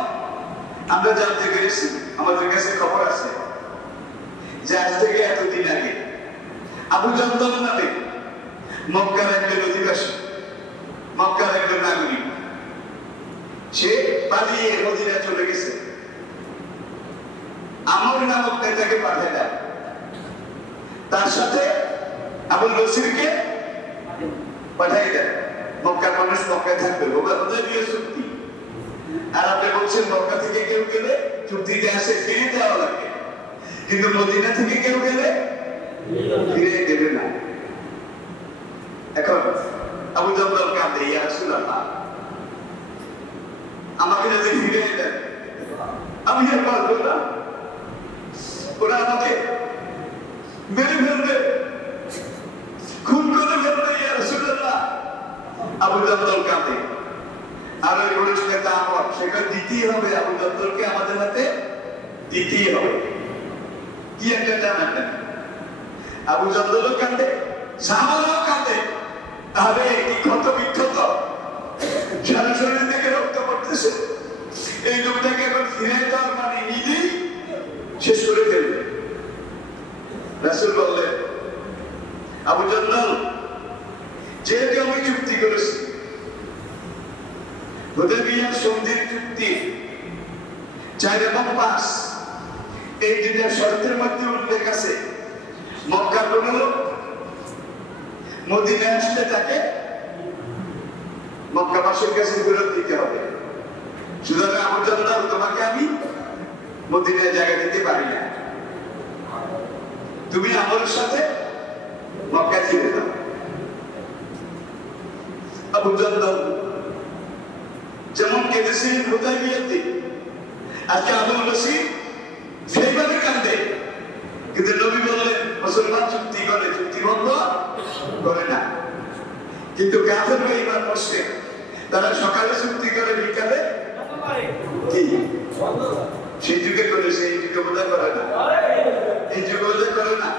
আমরা জানতে পেরেছি আমাদের কাছে খবর আছে যে আজ থেকে এতদিন আগে আবু জাহল নামে মক্কার একজন অধিবাসী মক্কার একজন নাগরিক সে পালিয়ে মদিনায় চলে গেছে আমর নামক নেতাকে পাঠিয়ে দেয় তার সাথে আবুল বসিরকে পাঠিয়ে দেয় মক্কার মানুষ মক্কায় থাকবে হুদাইবিয়া চুক্তি আর আপনি বলছেন মক্কা থেকে কেউ গেলে চুক্তিতে আসে ফিরে দেওয়া লাগে কিন্তু মদিনা থেকে কেউ গেলে ফিরে দেবে না এখন আবু জাহল কাঁদে ইয়া রাসূলুল্লাহ আমাকে যদি ফিরে দেন আমি আর পারবো না ওরা আমাকে মেরে ফেলবে খুন করে ফেলবে ইয়া রাসূলুল্লাহ আবু জাহল কাঁদে আর ওই কুরাইশ নেতা আমর সেটা দিতেই হবে আবু জাহলকে আমাদের হাতে দিতেই হবে কি একটা জানেন না আবু জাহল কাঁদে সাহাবারাও কাঁদে আরে কি ক্ষত বিক্ষত সারা শরীর থেকে রক্ত পড়তেছে এই লোকটাকে এখন ফিরে দেওয়ার মানে নিজেই শেষ করে ফেলবে রাসূল বললেন আবু জাহল যেহেতু আমি চুক্তি করেছি হুদাইবিয়ার সন্ধির চুক্তি 4 এবং 5 এই দুইটা শর্তের মধ্যে উল্লেখ আছে মক্কার কোন লোক মদিনায় আসলে তাকে মক্কাবাসীর কাছে ফেরত দিতে হবে সুতরাং আবু জাহল তোমাকে আমি মদিনায় জায়গা দিতে পারি না তুমি আমার সাথে মক্কা ছেড়ে দাও আবু জাহল যেমন কেঁদেছিলেন হুদাইবিয়াতে আজকে আবুল বসির সেইভাবে কাঁদে কিন্তু নবী বললেন মুসলমান চুক্তি করে চুক্তি ভঙ্গ করে না কিন্তু কাফের বেঈমান মুশরিক তারা সকালে চুক্তি করে বিকালে কি সেই যুগে করেছে এই যুগে বোধহয় করে না এই যুগে বোধহয় করে না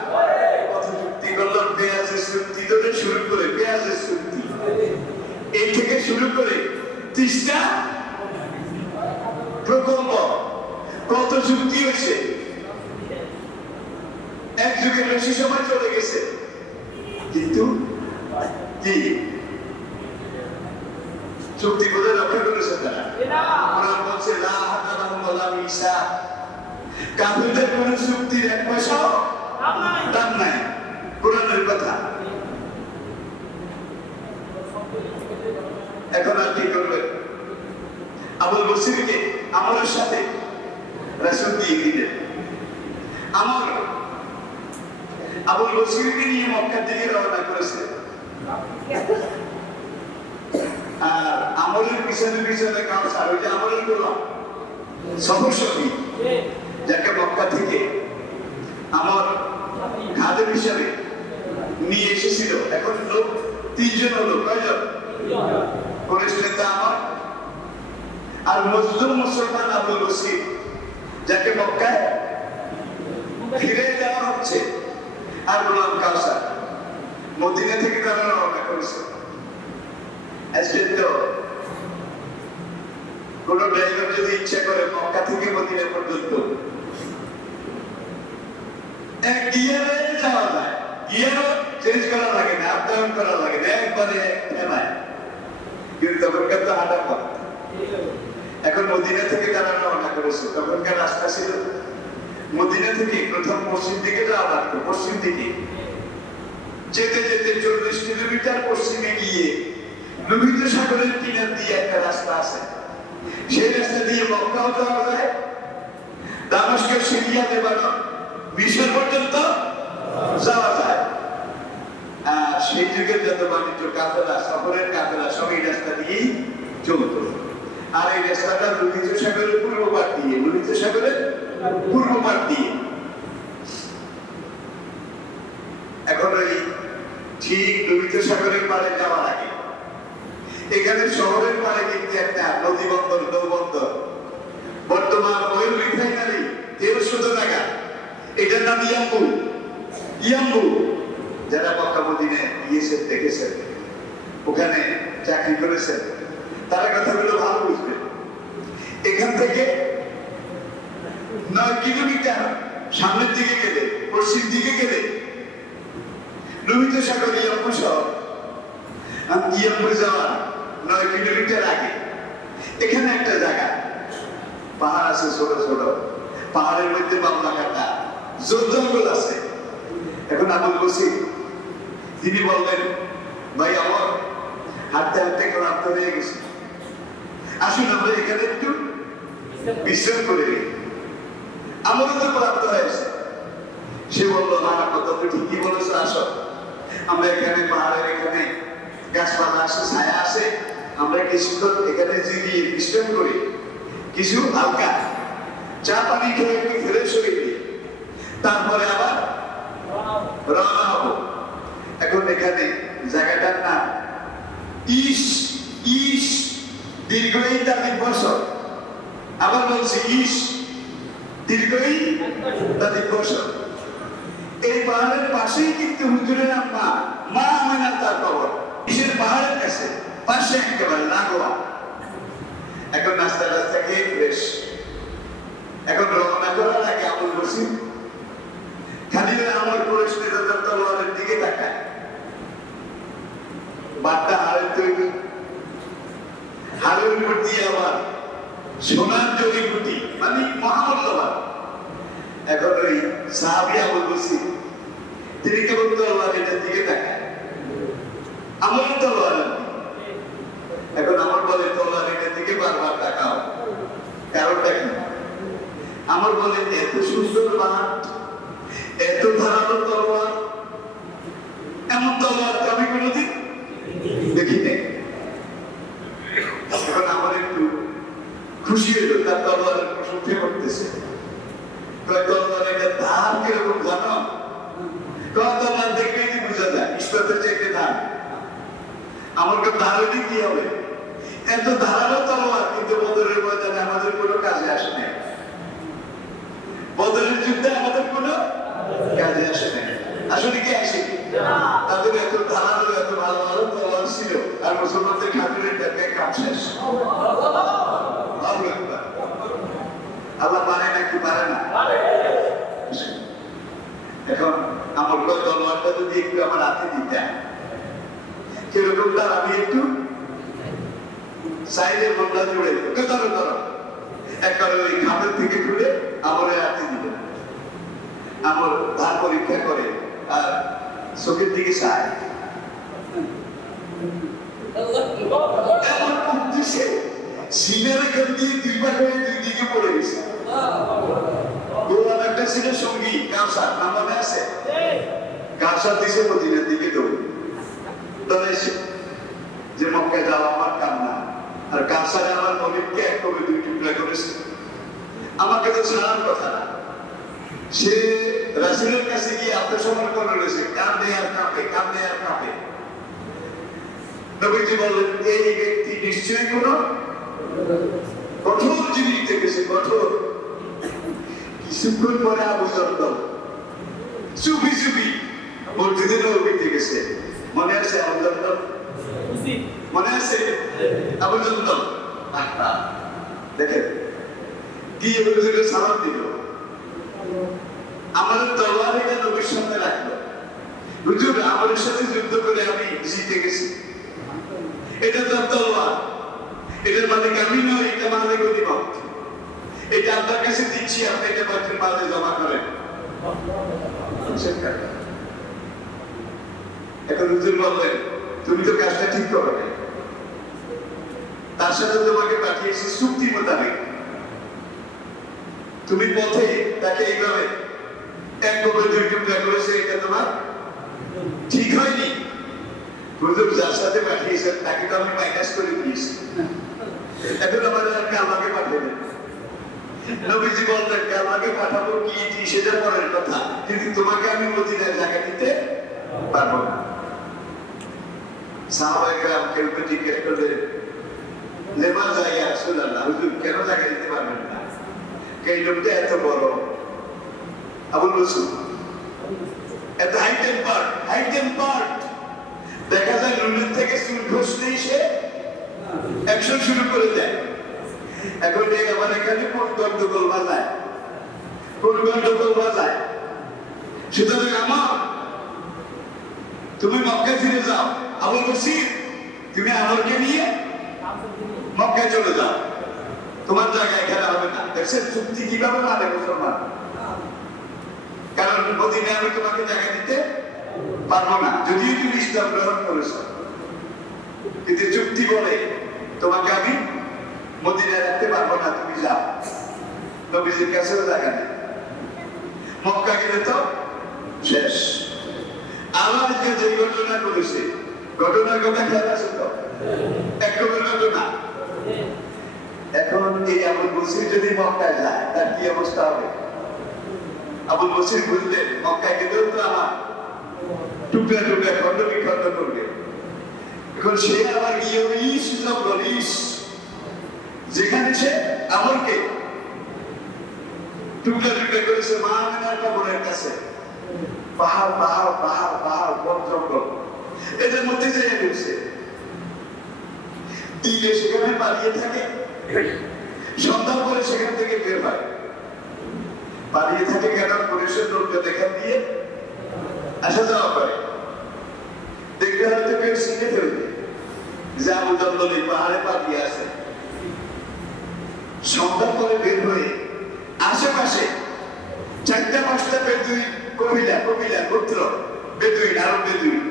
কত চুক্তি করলাম পেঁয়াজের চুক্তি ধরে শুরু করে পেঁয়াজের চুক্তি এই থেকে শুরু করে 30টা প্রকল্প কত চুক্তি হয়েছে এক যুগের বেশি সময় চলে গেছে কিন্তু কি চুক্তি বোধহয় রক্ষা করেছে তারা কোরআন বলছে লা হাদালাহুম ওয়ালা মিসা কাফিরদের কোন চুক্তির এক পয়সাও দাম নাই কোরআনের কথা এখন আর কি করবেন আবুল বসিরকে আমরের সাথে রাসূল দিয়ে দিলেন আমর আবুল বসিরকে নিয়ে মক্কার দিকে রওনা করেছে আর আমরের পিছনে কাউসার ওই যে আমরের গোলাম সফরসঙ্গী যাকে মক্কা থেকে আমর খাদেম হিসাবে নিয়ে এসেছিল এখন লোক 3 জন হলো কয়জন কুরাইশ নেতা আমর আর মজলুম মুসলমান আবুল বসির যাকে মক্কায় ফিরে দেওয়া হচ্ছে আর বললাম কাউসার মদিনা থেকে তারা রওনা করেছে আজকে তো কোন ড্রাইভার যদি ইচ্ছা করে মক্কা থেকে মদিনা পর্যন্ত এক গিয়ারে যাওয়া যায় গিয়ারও চেঞ্জ করা লাগে না আপ ডাউন করা লাগে না একবারে থেমায় কিন্তু তখনকার তো হাঁটা পথ এখন মদিনা থেকে তারা রওনা করেছে তখনকার রাস্তা ছিল মদিনা থেকে প্রথম পশ্চিম দিকে যাওয়া লাগতো পশ্চিম দিকে যেতে যেতে 40 কিলোমিটার পশ্চিমে গিয়ে লোহিত সাগরের কিনার দিয়ে একটা রাস্তা আছে সেই রাস্তা দিয়ে মক্কাও যাওয়া যায় দামেস্কের সিরিয়া লেবানন মিশর পর্যন্ত যাওয়া যায় আর সেই যুগের যত বাণিজ্য কাফেলা সফরের কাফেলা সব এই রাস্তা দিয়েই চলত আর এই রাস্তাটা লোহিত সাগরের পূর্ব পার দিয়ে লোহিত সাগরের পূর্ব পার দিয়ে এখন ওই ঠিক লোহিত সাগরের পাড়ে যাওয়ার আগে এখানে শহরের পাড়ে কিন্তু একটা নদী বন্দর নৌবন্দর বর্তমান অয়েল রিফাইনারি 1300 টাকা এটার নাম ইয়াম্বু ইয়াম্বু যারা মক্কা মদিনায় গিয়েছেন দেখেছেন ওখানে চাকরি করেছেন তারা কথাগুলো ভালো বুঝবেন এখান থেকে 9 কিলোমিটার সামনের দিকে গেলে পশ্চিম দিকে গেলে লোহিত সাগর ইয়াম্বু শহর ইয়াম্বু যাওয়া 9 কিলোমিটার আগে এখানে একটা জায়গা পাহাড় আছে ছোট ছোট পাহাড়ের মধ্যে বাংলা কাটা জঙ্গল আছে এখন আবুল বসির তিনি বললেন ভাই আমার হাঁটতে হাঁটতে ক্লান্ত হয়ে গেছে আসুন আমরা এখানে একটু বিশ্রাম করে নিই আমারও তো ক্লান্ত হয়েছে সে বললো আমার কথা তো ঠিকই বলেছো আসো আমরা এখানে পাহাড়ের এখানে গাছপালা আছে ছায়া আছে আমরা কিছুক্ষণ এখানে জিরিয়ে বিশ্রাম করি কিছু হালকা চা পানি খেয়ে একটু ফ্রেশ হয়ে নিই তারপরে আবার রওনা হব এখন এখানে জায়গাটার নাম ইস ইস দীর্ঘই তাদের বছর আবার বলছি ইস দীর্ঘই তাদের বছর এই পাহাড়ের পাশেই কিন্তু হুজুরের আম্মা মা আমেনা তার কবর ইসের পাহাড়ের কাছে পাশে একেবারে লাগোয়া এখন নাস্তা টাস্তা খেয়ে ফ্রেশ এখন রওনা করার আগে আবুল বসির খালি আমার পরিস্থিতি তলোয়ারের দিকে তাকায় বাট্টা হাড়ের তৈরি হাড়ের উপর দিয়ে আবার সোনার জড়িবুটি মানে মহামূল্যবান এখন ওই সাহাবী আবুল বসির তিনি কেবল তলোয়ারের দিকে তাকায় আমার তলোয়ারের এখন আমার বলে তলোয়ারের দিকে বারবার তাকাও কারণটা কি আমার বলে এত সুন্দর বাট এত ধারালো তলোয়ার এমন তলোয়ার আমি কোনোদিন দেখি নাই এখন আমার একটু খুশি হইল তার তলোয়ারের প্রশংসা করতেছে তলোয়ারের ধার কিরকম জানো তলোয়ার দেখলেই বোঝা যায় ইস্পাতের চাইতে ধার আমার ধারণই কি হবে এত ধারালো তলোয়ার কিন্তু বদরের ময়দানে আমাদের কোনো কাজে আসে নাই বদরের যুদ্ধে আমাদের কোনো কাজে আসে নাই আসলে কি আসে তাদের এত ধারালো এত ভালো ভালো তলোয়ার ছিল আর মুসলমানদের খাতুনের টাকায় কাম শেষ আল্লাহ পারে নাকি পারে না এখন আমার তলোয়ারটা যদি একটু আমার হাতে দিতাম কিরকম তার আমি একটু সাইডে বন্ধা জুড়ে ধরো ধরো একবার ওই খামের থেকে খুলে আমার হাতে দিল আমার ধার পরীক্ষা করে আর চোখের দিকে চায় এমন উঠতেছে সিনের এখান দিয়ে দুই ভাগ হয়ে দুই দিকে পড়ে গেছে গোলাম একটা ছিল সঙ্গী কাউসার নাম মনে আছে কাউসার দিছে মদিনার দিকে দৌড় যে মক্কা যাওয়া আমার কাম না আর কাউসারে আমার মনিবকে এক কবে দুই টুকরা করেছে আমাকে তো ছাড়ার কথা না সে রাসূলের কাছে গিয়ে আত্মসমর্পণ করেছে কাঁদে আর কাঁপে নবীজি বললেন এই ব্যক্তি নিশ্চয়ই কোন কঠোর জীবী থেকেছে কঠোর কিছুক্ষণ পরে আবু জরদল চুপি চুপি মসজিদেরও বেঁচে গেছে মনে আছে আবু জন্দল মনে আছে আবু জন্দল দেখেন গিয়ে হুজুরের সালাম দিল আমাদের তলোয়ার এটা নবীর সামনে রাখলো হুজুর আমাদের সাথে যুদ্ধ করে আমি জিতে গেছি এটা তো তলোয়ার এটার মালিক আমি নয় এটা মালিক গনিমত এটা আপনার কাছে দিচ্ছি আপনি এটা বাইতুল মালে জমা করেন এখন হুজুর বললেন তুমি তো কাজটা ঠিক করো না তার সাথে তোমাকে পাঠিয়েছি চুক্তি মোতাবেক তুমি পথে তাকে এইভাবে এক কবর দুই টুকরা করেছে এটা তোমার ঠিক হয়নি হুজুর যার সাথে পাঠিয়েছেন তাকে তো আমি মাইনাস করে দিয়েছি এখন আমাদের আর কামাকে পাঠাবেন নবীজি বললেন কামাকে পাঠাবো কি সেটা পরের কথা কিন্তু তোমাকে আমি মদিনায় জায়গা দিতে পারবো না সাহাবায়ে কেরাম কেউ জিজ্ঞেস করলেন লেমা জায়গা রাসূলুল্লাহ হুজুর কেন জায়গা দিতে পারবেন না এই লোকটা এত বড় আবুল রসুল এত হাই টেম্পার দেখা যায় লুলের থেকে চুল ঘষলেই সে অ্যাকশন শুরু করে দেয় এখন আমার এখানে কোন গন্ডগোল বাজায় সুতরাং আমার তুমি মক্কায় ফিরে যাও আবুল বসির তুমি আমাকে নিয়ে মক্কায় চলে যাও তোমার জায়গা এখানে হবে না দেখছেন চুক্তি কিভাবে মানে মুসলমান কারণ মদিনায় আমি তোমাকে জায়গা দিতে পারবো না যদিও তুমি ইসলাম গ্রহণ করেছ কিন্তু চুক্তি বলে তোমাকে আমি মদিনায় রাখতে পারবো না তুমি যাও নবীজির কাছেও জায়গা নেই মক্কা গেলে তো শেষ আমার যে ঘটনা করেছে ঘটনার কথা খেয়াল আছে তো একরকমের ঘটনা এখন এই আবুল বসির যদি মক্কায় যায় তার কি অবস্থা হবে আবুল বসির বুঝলেন মক্কায় গেলেও তো আমার টুকরা টুকরা খন্ড বিখণ্ড করবে এখন সে আবার গিয়ে যেখানে সে আমলকে টুকরা টুকরা করেছে মা আমিনার কবরের কাছে পাহাড় বন জঙ্গল এদের মধ্যে যেয়ে ঢুকছে দিলে সেখানে পালিয়ে থাকে সন্ধ্যা পরে সেখান থেকে বের হয় পালিয়ে থাকে কেন পুলিশের লোককে দেখা দিয়ে আসা যাওয়া করে দেখতে হয়তো কেউ চিনে ফেলবে যে আবু জন্দল এই পাহাড়ে পালিয়ে আছে সন্ধ্যা পরে বের হয়ে আশেপাশে 4-5টা বেদুইন কবিলা গোত্র বেদুইন আরব বেদুইন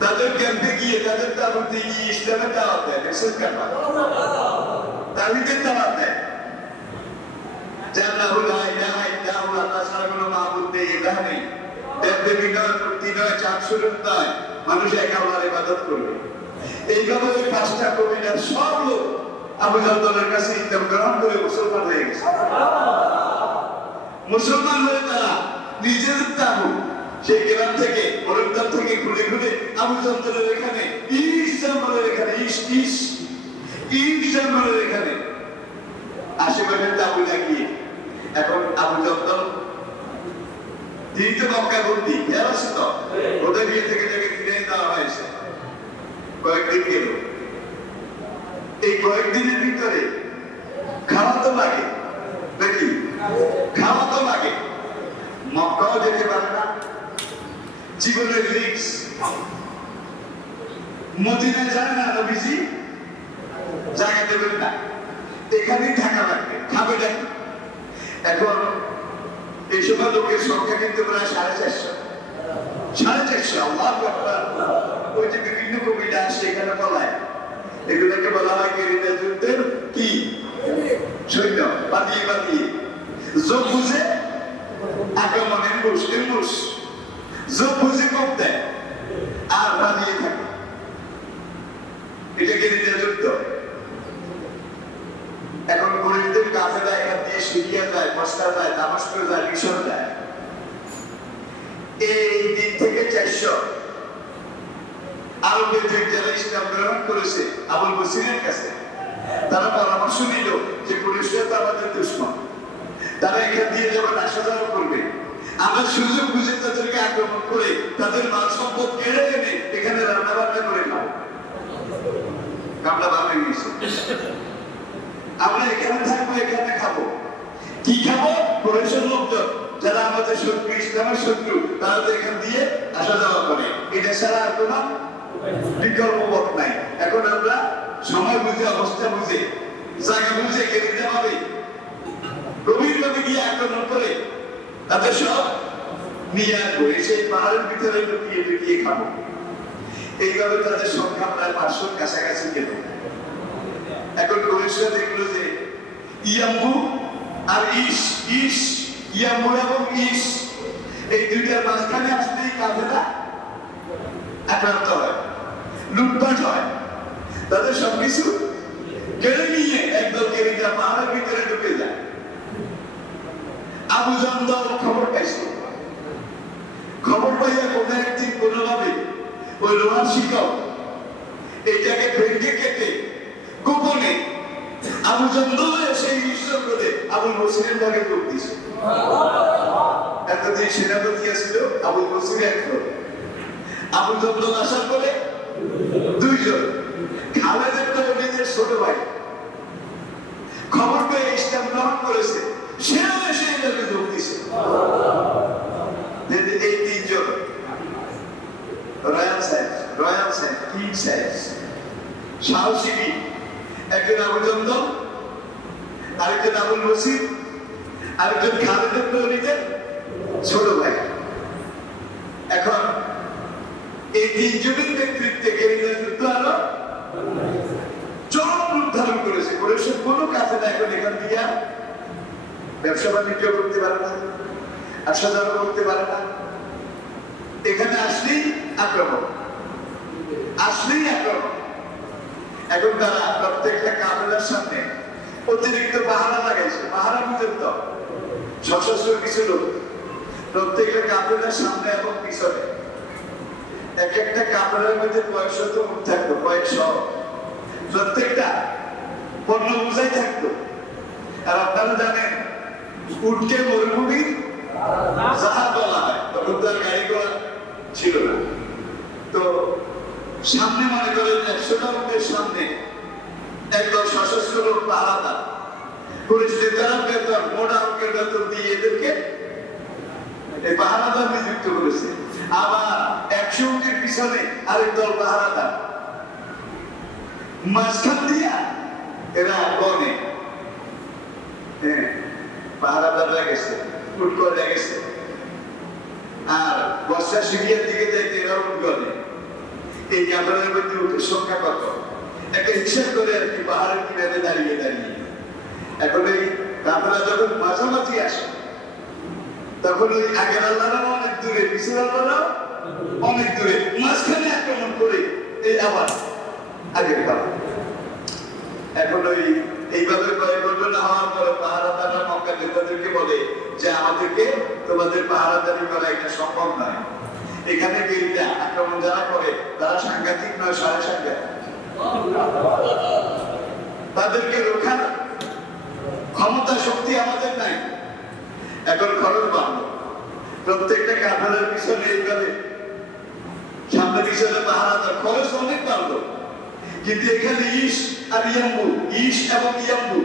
তাদের ক্যাম্পে গিয়ে তাদের তাবুতে গিয়ে ইসলামের দাওয়াত দেয় দেখছেন কেন তাহিদের দাওয়াত দেয় জান্নাহু লা ইলাহা ইল্লাল্লাহ আল্লাহ ছাড়া কোনো মাবুদ নেই ইলাহ নেই দেবদেবী নয় মূর্তি নয় চাঁদ সূর্য নয় মানুষ এক আল্লাহর ইবাদত করবে এইভাবে ওই 5টা কবিলার সব লোক আবু জন্দলের কাছে ইসলাম গ্রহণ করে মুসলমান হয়ে গেছে মুসলমান হয়ে তারা নিজেদের তাবু সেই গ্রাম থেকে মরুদ্যান থেকে ঘুরে ঘুরে আবু জন্দলের এখানে এখানে আশেপাশের তাবু লাগিয়ে এখন আবু জন্দল তিনি তো মক্কা বন্দি খেয়াল আছে তো ওদের বিয়ে থেকে তাকে ফিরে দেওয়া হয়েছে কয়েকদিন গেল এই কয়েকদিনের ভিতরে খাওয়া তো লাগে নাকি খাওয়া তো লাগে মক্কাও যেতে পারে না জীবনের রিস্ক মদিনায় যায় না নবীজি জায়গা দেবেন না এখানেই থাকা লাগবে খাবে নাকি এখন এই সময় লোকের সংখ্যা কিন্তু প্রায় 450 আল্লাহু আকবার ওই যে বিভিন্ন কবিতা আসে এখানে বলায় এগুলোকে বলা হয় গেরিলা যুদ্ধের কি সৈন্য বাদিয়ে যোগ বুঝে আক্রমণ এমবুশ যোগ বুঝে কোপ দেয় আর বাদিয়ে থাকে এটা গেরিলা যুদ্ধ এখন কুরাইশদের কাফেলা এখান দিয়ে সিরিয়া যায় মস্কা যায় দামেস্ক যায় মিশর যায় এই দিন থেকে 400 আরবের যারা ইসলাম গ্রহণ করেছে আবুল বসিরের কাছে তারা পরামর্শ নিল যে কুরাইশরা তো আমাদের দুশমন তারা এখান দিয়ে যখন আসা যাওয়া করবে আমরা সুযোগ বুঝে তাদেরকে আক্রমণ করে তাদের মাল সম্পদ কেড়ে এনে এখানে রান্না বান্না করে খাবো। কামলা বান্না গিয়েছে, আমরা এখানে থাকবো, এখানে খাবো। কি খাবো? কুরাইশের লোকজন যারা আমাদের শত্রু, ইসলামের শত্রু, তারা তো এখান দিয়ে আসা যাওয়া করে। এটা ছাড়া আর কোনো বিকল্প পথ নাই। এখন আমরা সময় বুঝে, অবস্থা বুঝে, জায়গা বুঝে গেরিলা ভাবে গভীরভাবে গিয়ে আক্রমণ করে তাদের সব নিয়ে আসবো, এসে পাহাড়ের ভিতরে লুকিয়ে লুকিয়ে খাবো। এইভাবে তাদের সংখ্যা প্রায় 500 কাছাকাছি গেল। এখন কুরাইশরা দেখলো যে ইয়াম্বু আর ইস, ইয়াম্বু এবং ইস, এই দুইটার মাঝখানে আসলেই কাফেলা আক্রান্ত হয়, লুটপাট হয়, তাদের সবকিছু কেড়ে নিয়ে একদল গেরিলা পাহাড়ের ভিতরে ঢুকে যায়। আবু জাহল খবর পাইছে, খবর পাইয়া কোনো একদিন কোনোভাবে ওই লোহার শিকল এইটাকে ভেঙে কেটে গোপনে আবু জাহল সেই ঈশ্বর করে আবুল বসিরের বাগে যোগ দিছে। এতদিন সেনাপতি ছিল আবুল বসির একজন, আবু জাহল আসার পরে দুইজন, খালেদ নিজের ছোট ভাই খবর পেয়ে ইসলাম গ্রহণ করেছে, সেও এসে এটাকে যোগ দিছে। এই তিনজন রয়্যাল সাহেব, কিং সাহেব, সাহসী, একজন আবু জাহল, আরেকজন আবুল বসির, আরেকজন খালেদ নিজের ছোট ভাই। এখন এই তিনজনের নেতৃত্বে গেরিলা যুদ্ধ আরো চরম রূপ ধারণ করেছে। কুরাইশের কোনো কাছে না এখন এখান থেকে ব্যবসা বাণিজ্য করতে পারে না, আসা যাওয়া করতে পারে না। এখানে আসলেই আক্রমণ। এখন তারা প্রত্যেকটা কাফেলার সামনে অতিরিক্ত পাহারা লাগাইছে। পাহারা বুঝেন তো, সশস্ত্র কিছু লোক প্রত্যেকটা কাফেলার সামনে এবং পিছনে। এক একটা কাফেলার মধ্যে কয়েকশত উট থাকতো, কয়েকশো, প্রত্যেকটা পণ্য বোঝাই থাকতো। আর আপনারা জানেন উটকে মরুভূমির জাহাজ বলা হয়, তখন তো আর গাড়ি ঘোড়া ছিল না। তো সামনে মনে করেন 100টা উটের সামনে একদল সশস্ত্র লোক পাহারাদার, পুলিশদের দ্বারা বেতন, মোটা অঙ্কের বেতন দিয়ে এদেরকে এই পাহারাদার নিযুক্ত করেছে। আবার 100 উটের পিছনে আরেক দল পাহারাদার, মাঝখান দিয়া এরা বনে পাহারাদাররা গেছে, উট করে গেছে। আর বর্ষা শিবিয়ার দিকে যাইতে এরা উট করে। এই কাফেলার মধ্যে উটের সংখ্যা কত একটা হিসাব করে আর কি পাহাড়ের কিনারে দাঁড়িয়ে দাঁড়িয়ে। এখন এই কাফেলা যখন মাঝামাঝি আসে তখন ওই আগের আল্লাহরাও অনেক দূরে, পিছের আল্লাহরাও অনেক দূরে, মাঝখানে আক্রমণ করে এই আবার আগের কাফেলা। এখন ওই এইভাবে কয়েক ঘটনা হওয়ার পরে পাহারাদাররা মক্কা নেতাদেরকে বলে যে আমাদেরকে তোমাদের পাহারাদারি করা এটা সম্ভব নয়। এখানে গেরিলা আক্রমণ যারা করে তারা সাংঘাতিক নয়, সাড়ে সাংঘাতিক। তাদেরকে রক্ষার ক্ষমতা শক্তি আমাদের নাই। এখন খরচ বাড়লো, প্রত্যেকটা কাফেলার পিছনে এইভাবে সামনে পিছনে পাহারাদার, খরচ অনেক বাড়লো। কিন্তু এখানে ইস আর ইয়াম্বু, ইস এবং ইয়াম্বু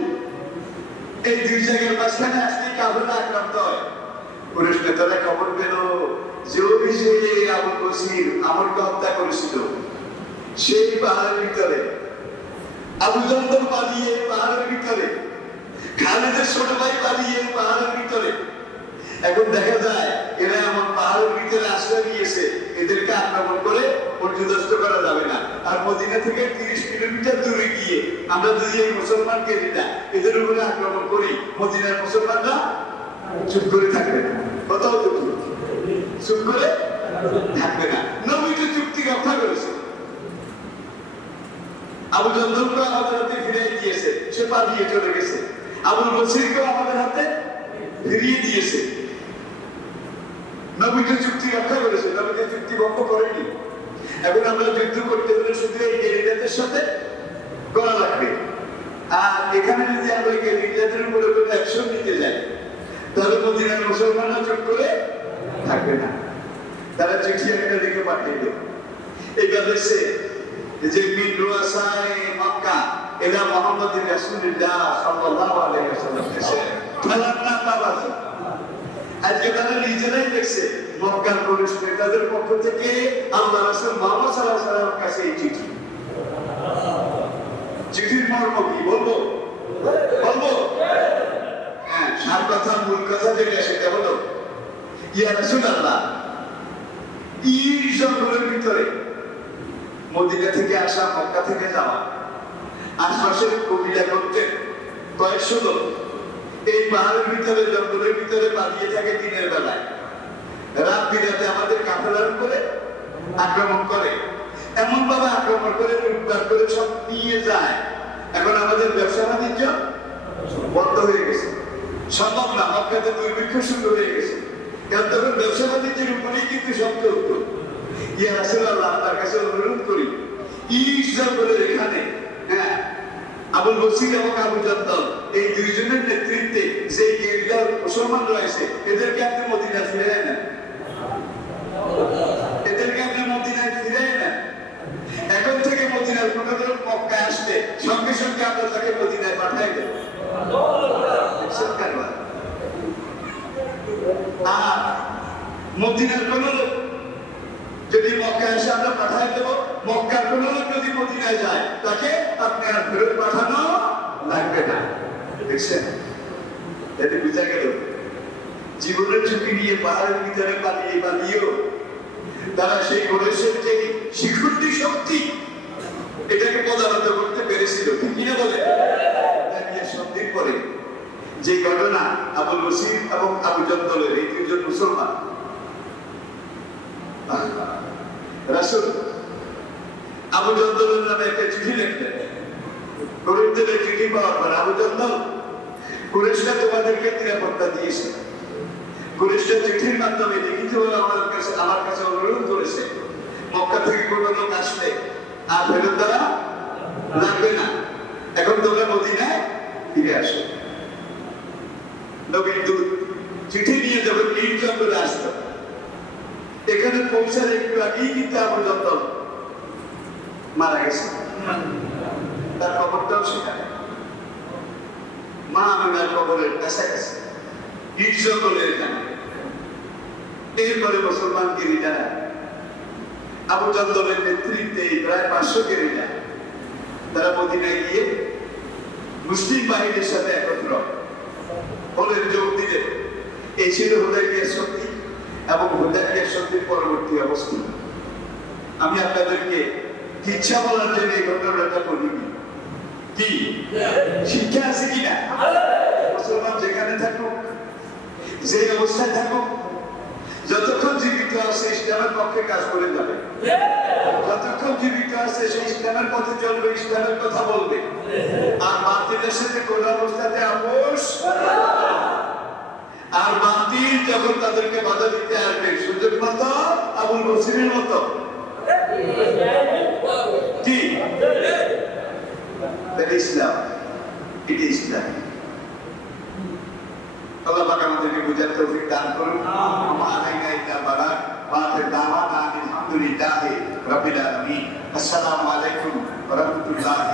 এই দুই জায়গার মাঝখানে আসলেই কাফেলা আক্রান্ত হয়। কুরাইশ নেতারা খবর পেল যে ওই যে আবু বসির আমরকে হত্যা করেছিল সেই পাহাড়ের ভিতরে, আবু জাহল পালিয়ে পাহাড়ের ভিতরে, খালেদের ছোট ভাই পালিয়ে পাহাড়ের ভিতরে। এখন দেখা যায় এরা এমন পাহাড়ের ভিতরে আশ্রয় নিয়েছে, এদেরকে আক্রমণ করে পর্যদস্ত করা যাবে না। আর মদিনা থেকে 30 কিলোমিটার দূরে গিয়ে আমরা যদি এই মুসলমানকে দিতা এদের উপরে আক্রমণ করি, মদিনার মুসলমানরা চুপ করে থাকবে না, কোথাও চুপ করে থাকবে না। নবী তো চুক্তি রক্ষা করেছে, আবু জাহলকে আমাদের হাতে ফিরিয়ে দিয়েছে, সে পালিয়ে চলে গেছে। আবুল বসিরকেও আমাদের হাতে ফিরিয়ে দিয়েছে। নবী তো চুক্তি রক্ষা করেছে, নবী তো চুক্তি ভঙ্গ করেনি। এখন আমরা যুদ্ধ করতে হলে শুধু এই গেরিলাদের সাথে করা লাগবে। আর এখানে যদি আমরা গেরিলাদের উপরে কোনো অ্যাকশন নিতে যাই তাহলে মদিনার মুসলমানরা চুপ করে থাকবে না। তারা চিঠি একটা লিখে পাঠিয়ে এইবার দেখছে যে মিদ্রাসায়ে মক্কা ইলা মুহাম্মাদির রাসূলুল্লাহ সাল্লাল্লাহু আলাইহি ওয়াসাল্লাম দেশে খেলার না বাবাজি আজকে তারা নিজেরাই দেখছে মক্কার পুলিশ নেতাদের পক্ষ থেকে আল্লাহ রাসূল মুহাম্মদ সাল্লাল্লাহু আলাইহি ওয়াসাল্লামের কাছে এই চিঠি চিঠির মর্ম কি বলবো হ্যাঁ সার কথা মূল কথা যেটা সেটা হলো ইয়া রাসূলুল্লাহ এই জঙ্গলের ভিতরে মদিনা থেকে আসা মক্কা থেকে যাওয়া আশপাশের কবিরা করতেন কয়েকশো লোক এই পাহাড়ের ভিতরে জঙ্গলের ভিতরে পালিয়ে থাকে দিনের বেলায় রাত বিরাতে আমাদের কাফেলার উপরে আক্রমণ করে এমন ভাবে আক্রমণ করে লুটপাট করে সব নিয়ে যায় এখন আমাদের ব্যবসা বাণিজ্য বন্ধ হয়ে গেছে সম্ভব না মক্কাতে দুর্ভিক্ষ শুরু হয়ে গেছে কারণ তখন ব্যবসা বাণিজ্যের উপরেই কিন্তু সব চলতো ইয়া রাসূলুল্লাহ আপনার কাছে অনুরোধ করি এই জঙ্গলের এখানে হ্যাঁ আবুল বসির এবং আবু জাদ্দাল এই দুইজনের নেতৃত্বে যে গেরিলার মুসলমান রয়েছে এদেরকে আপনি মদিনায় ফিরিয়ে নেন এখন থেকে মদিনার কোনো লোক মক্কায় আসলে সঙ্গে সঙ্গে আমরা তাকে মদিনায় পাঠাই দেব আর মদিনার কোন লোক যদি মক্কায় এসে আমরা পাঠাই দেব মক্কার কোন লোক যদি মদিনায় যায় তাকে আপনি আর ফেরত পাঠানো লাগবে না দেখছেন এতে বুঝা গেল জীবনের ঝুঁকি নিয়ে পাহাড়ের ভিতরে পালিয়েও তারা সেই কুরাইশের যে শিখুন্ডি শক্তি এটাকে পদানত করতে পেরেছিল কিনা বলে সন্ধির পরে যে ঘটনা আবুল বসির এবং আবু জাদ্দালের এই দুইজন মুসলমান রাসূল আবু জাদ্দালের নামে একটা চিঠি লিখলেন কুরাইশদের চিঠি পাওয়ার পর আবু জাদ্দাল কুরাইশরা তোমাদেরকে নিরাপত্তা দিয়েছে কুরাইশরা চিঠির মাধ্যমে লিখিত আমার কাছে অনুরোধ করেছে মক্কা থেকে কোনো লোক আসলে আর ফেরত দেওয়া লাগবে না এখন তোমরা মদিনায় ফিরে আসো নবীর দূত চিঠি নিয়ে যখন নীল জঙ্গলে আসতো এখানে পৌঁছার একটু আগেই কিন্তু আবু জাদ্দাল মারা গেছে তার খবরটাও সেখানে মা আমিনার কবরের কাছাকাছি নীল জঙ্গলের এখানে এরপরে মুসলমান গেরিলারা আবু জাদ্দালের নেতৃত্বে প্রায় 500 গেরিলা তারা মদিনায় গিয়ে মুসলিম বাহিনীর সাথে একত্র হলে যোগ দিলে এই ছিল হুদায়বিয়ার সন্ধি এবং হুদায়বিয়ার সন্ধির পরবর্তী অবস্থা আমি আপনাদেরকে ইচ্ছা বলার জন্য এই ঘটনাটা বলিনি কি শিক্ষা আছে কিনা মুসলমান যেখানে থাকুক যে অবস্থায় থাকুক যতক্ষণ জীবিত আছে ইসলামের পক্ষে কাজ করে যাবে যতক্ষণ জীবিত আছে সেই ইসলামের পথে চলবে ইসলামের কথা বলবে আর বাতিলের সাথে কোন অবস্থাতে আপোষ আর বাতিল যখন তাদেরকে বাধা দিতে আসবে সুযোগ মতো আবুল বসিরের মতো কি ইসলাম এটি ইসলাম আল্লাহ পাক আমাদেরকে বুঝার তৌফিক দান করুন আমাদের ইল্লা বালাগ ওয়া দাওয়ানা আলহামদুলিল্লাহি রাব্বিল আলামিন আসসালামু আলাইকুম ওয়া রাহমাতুল্লাহি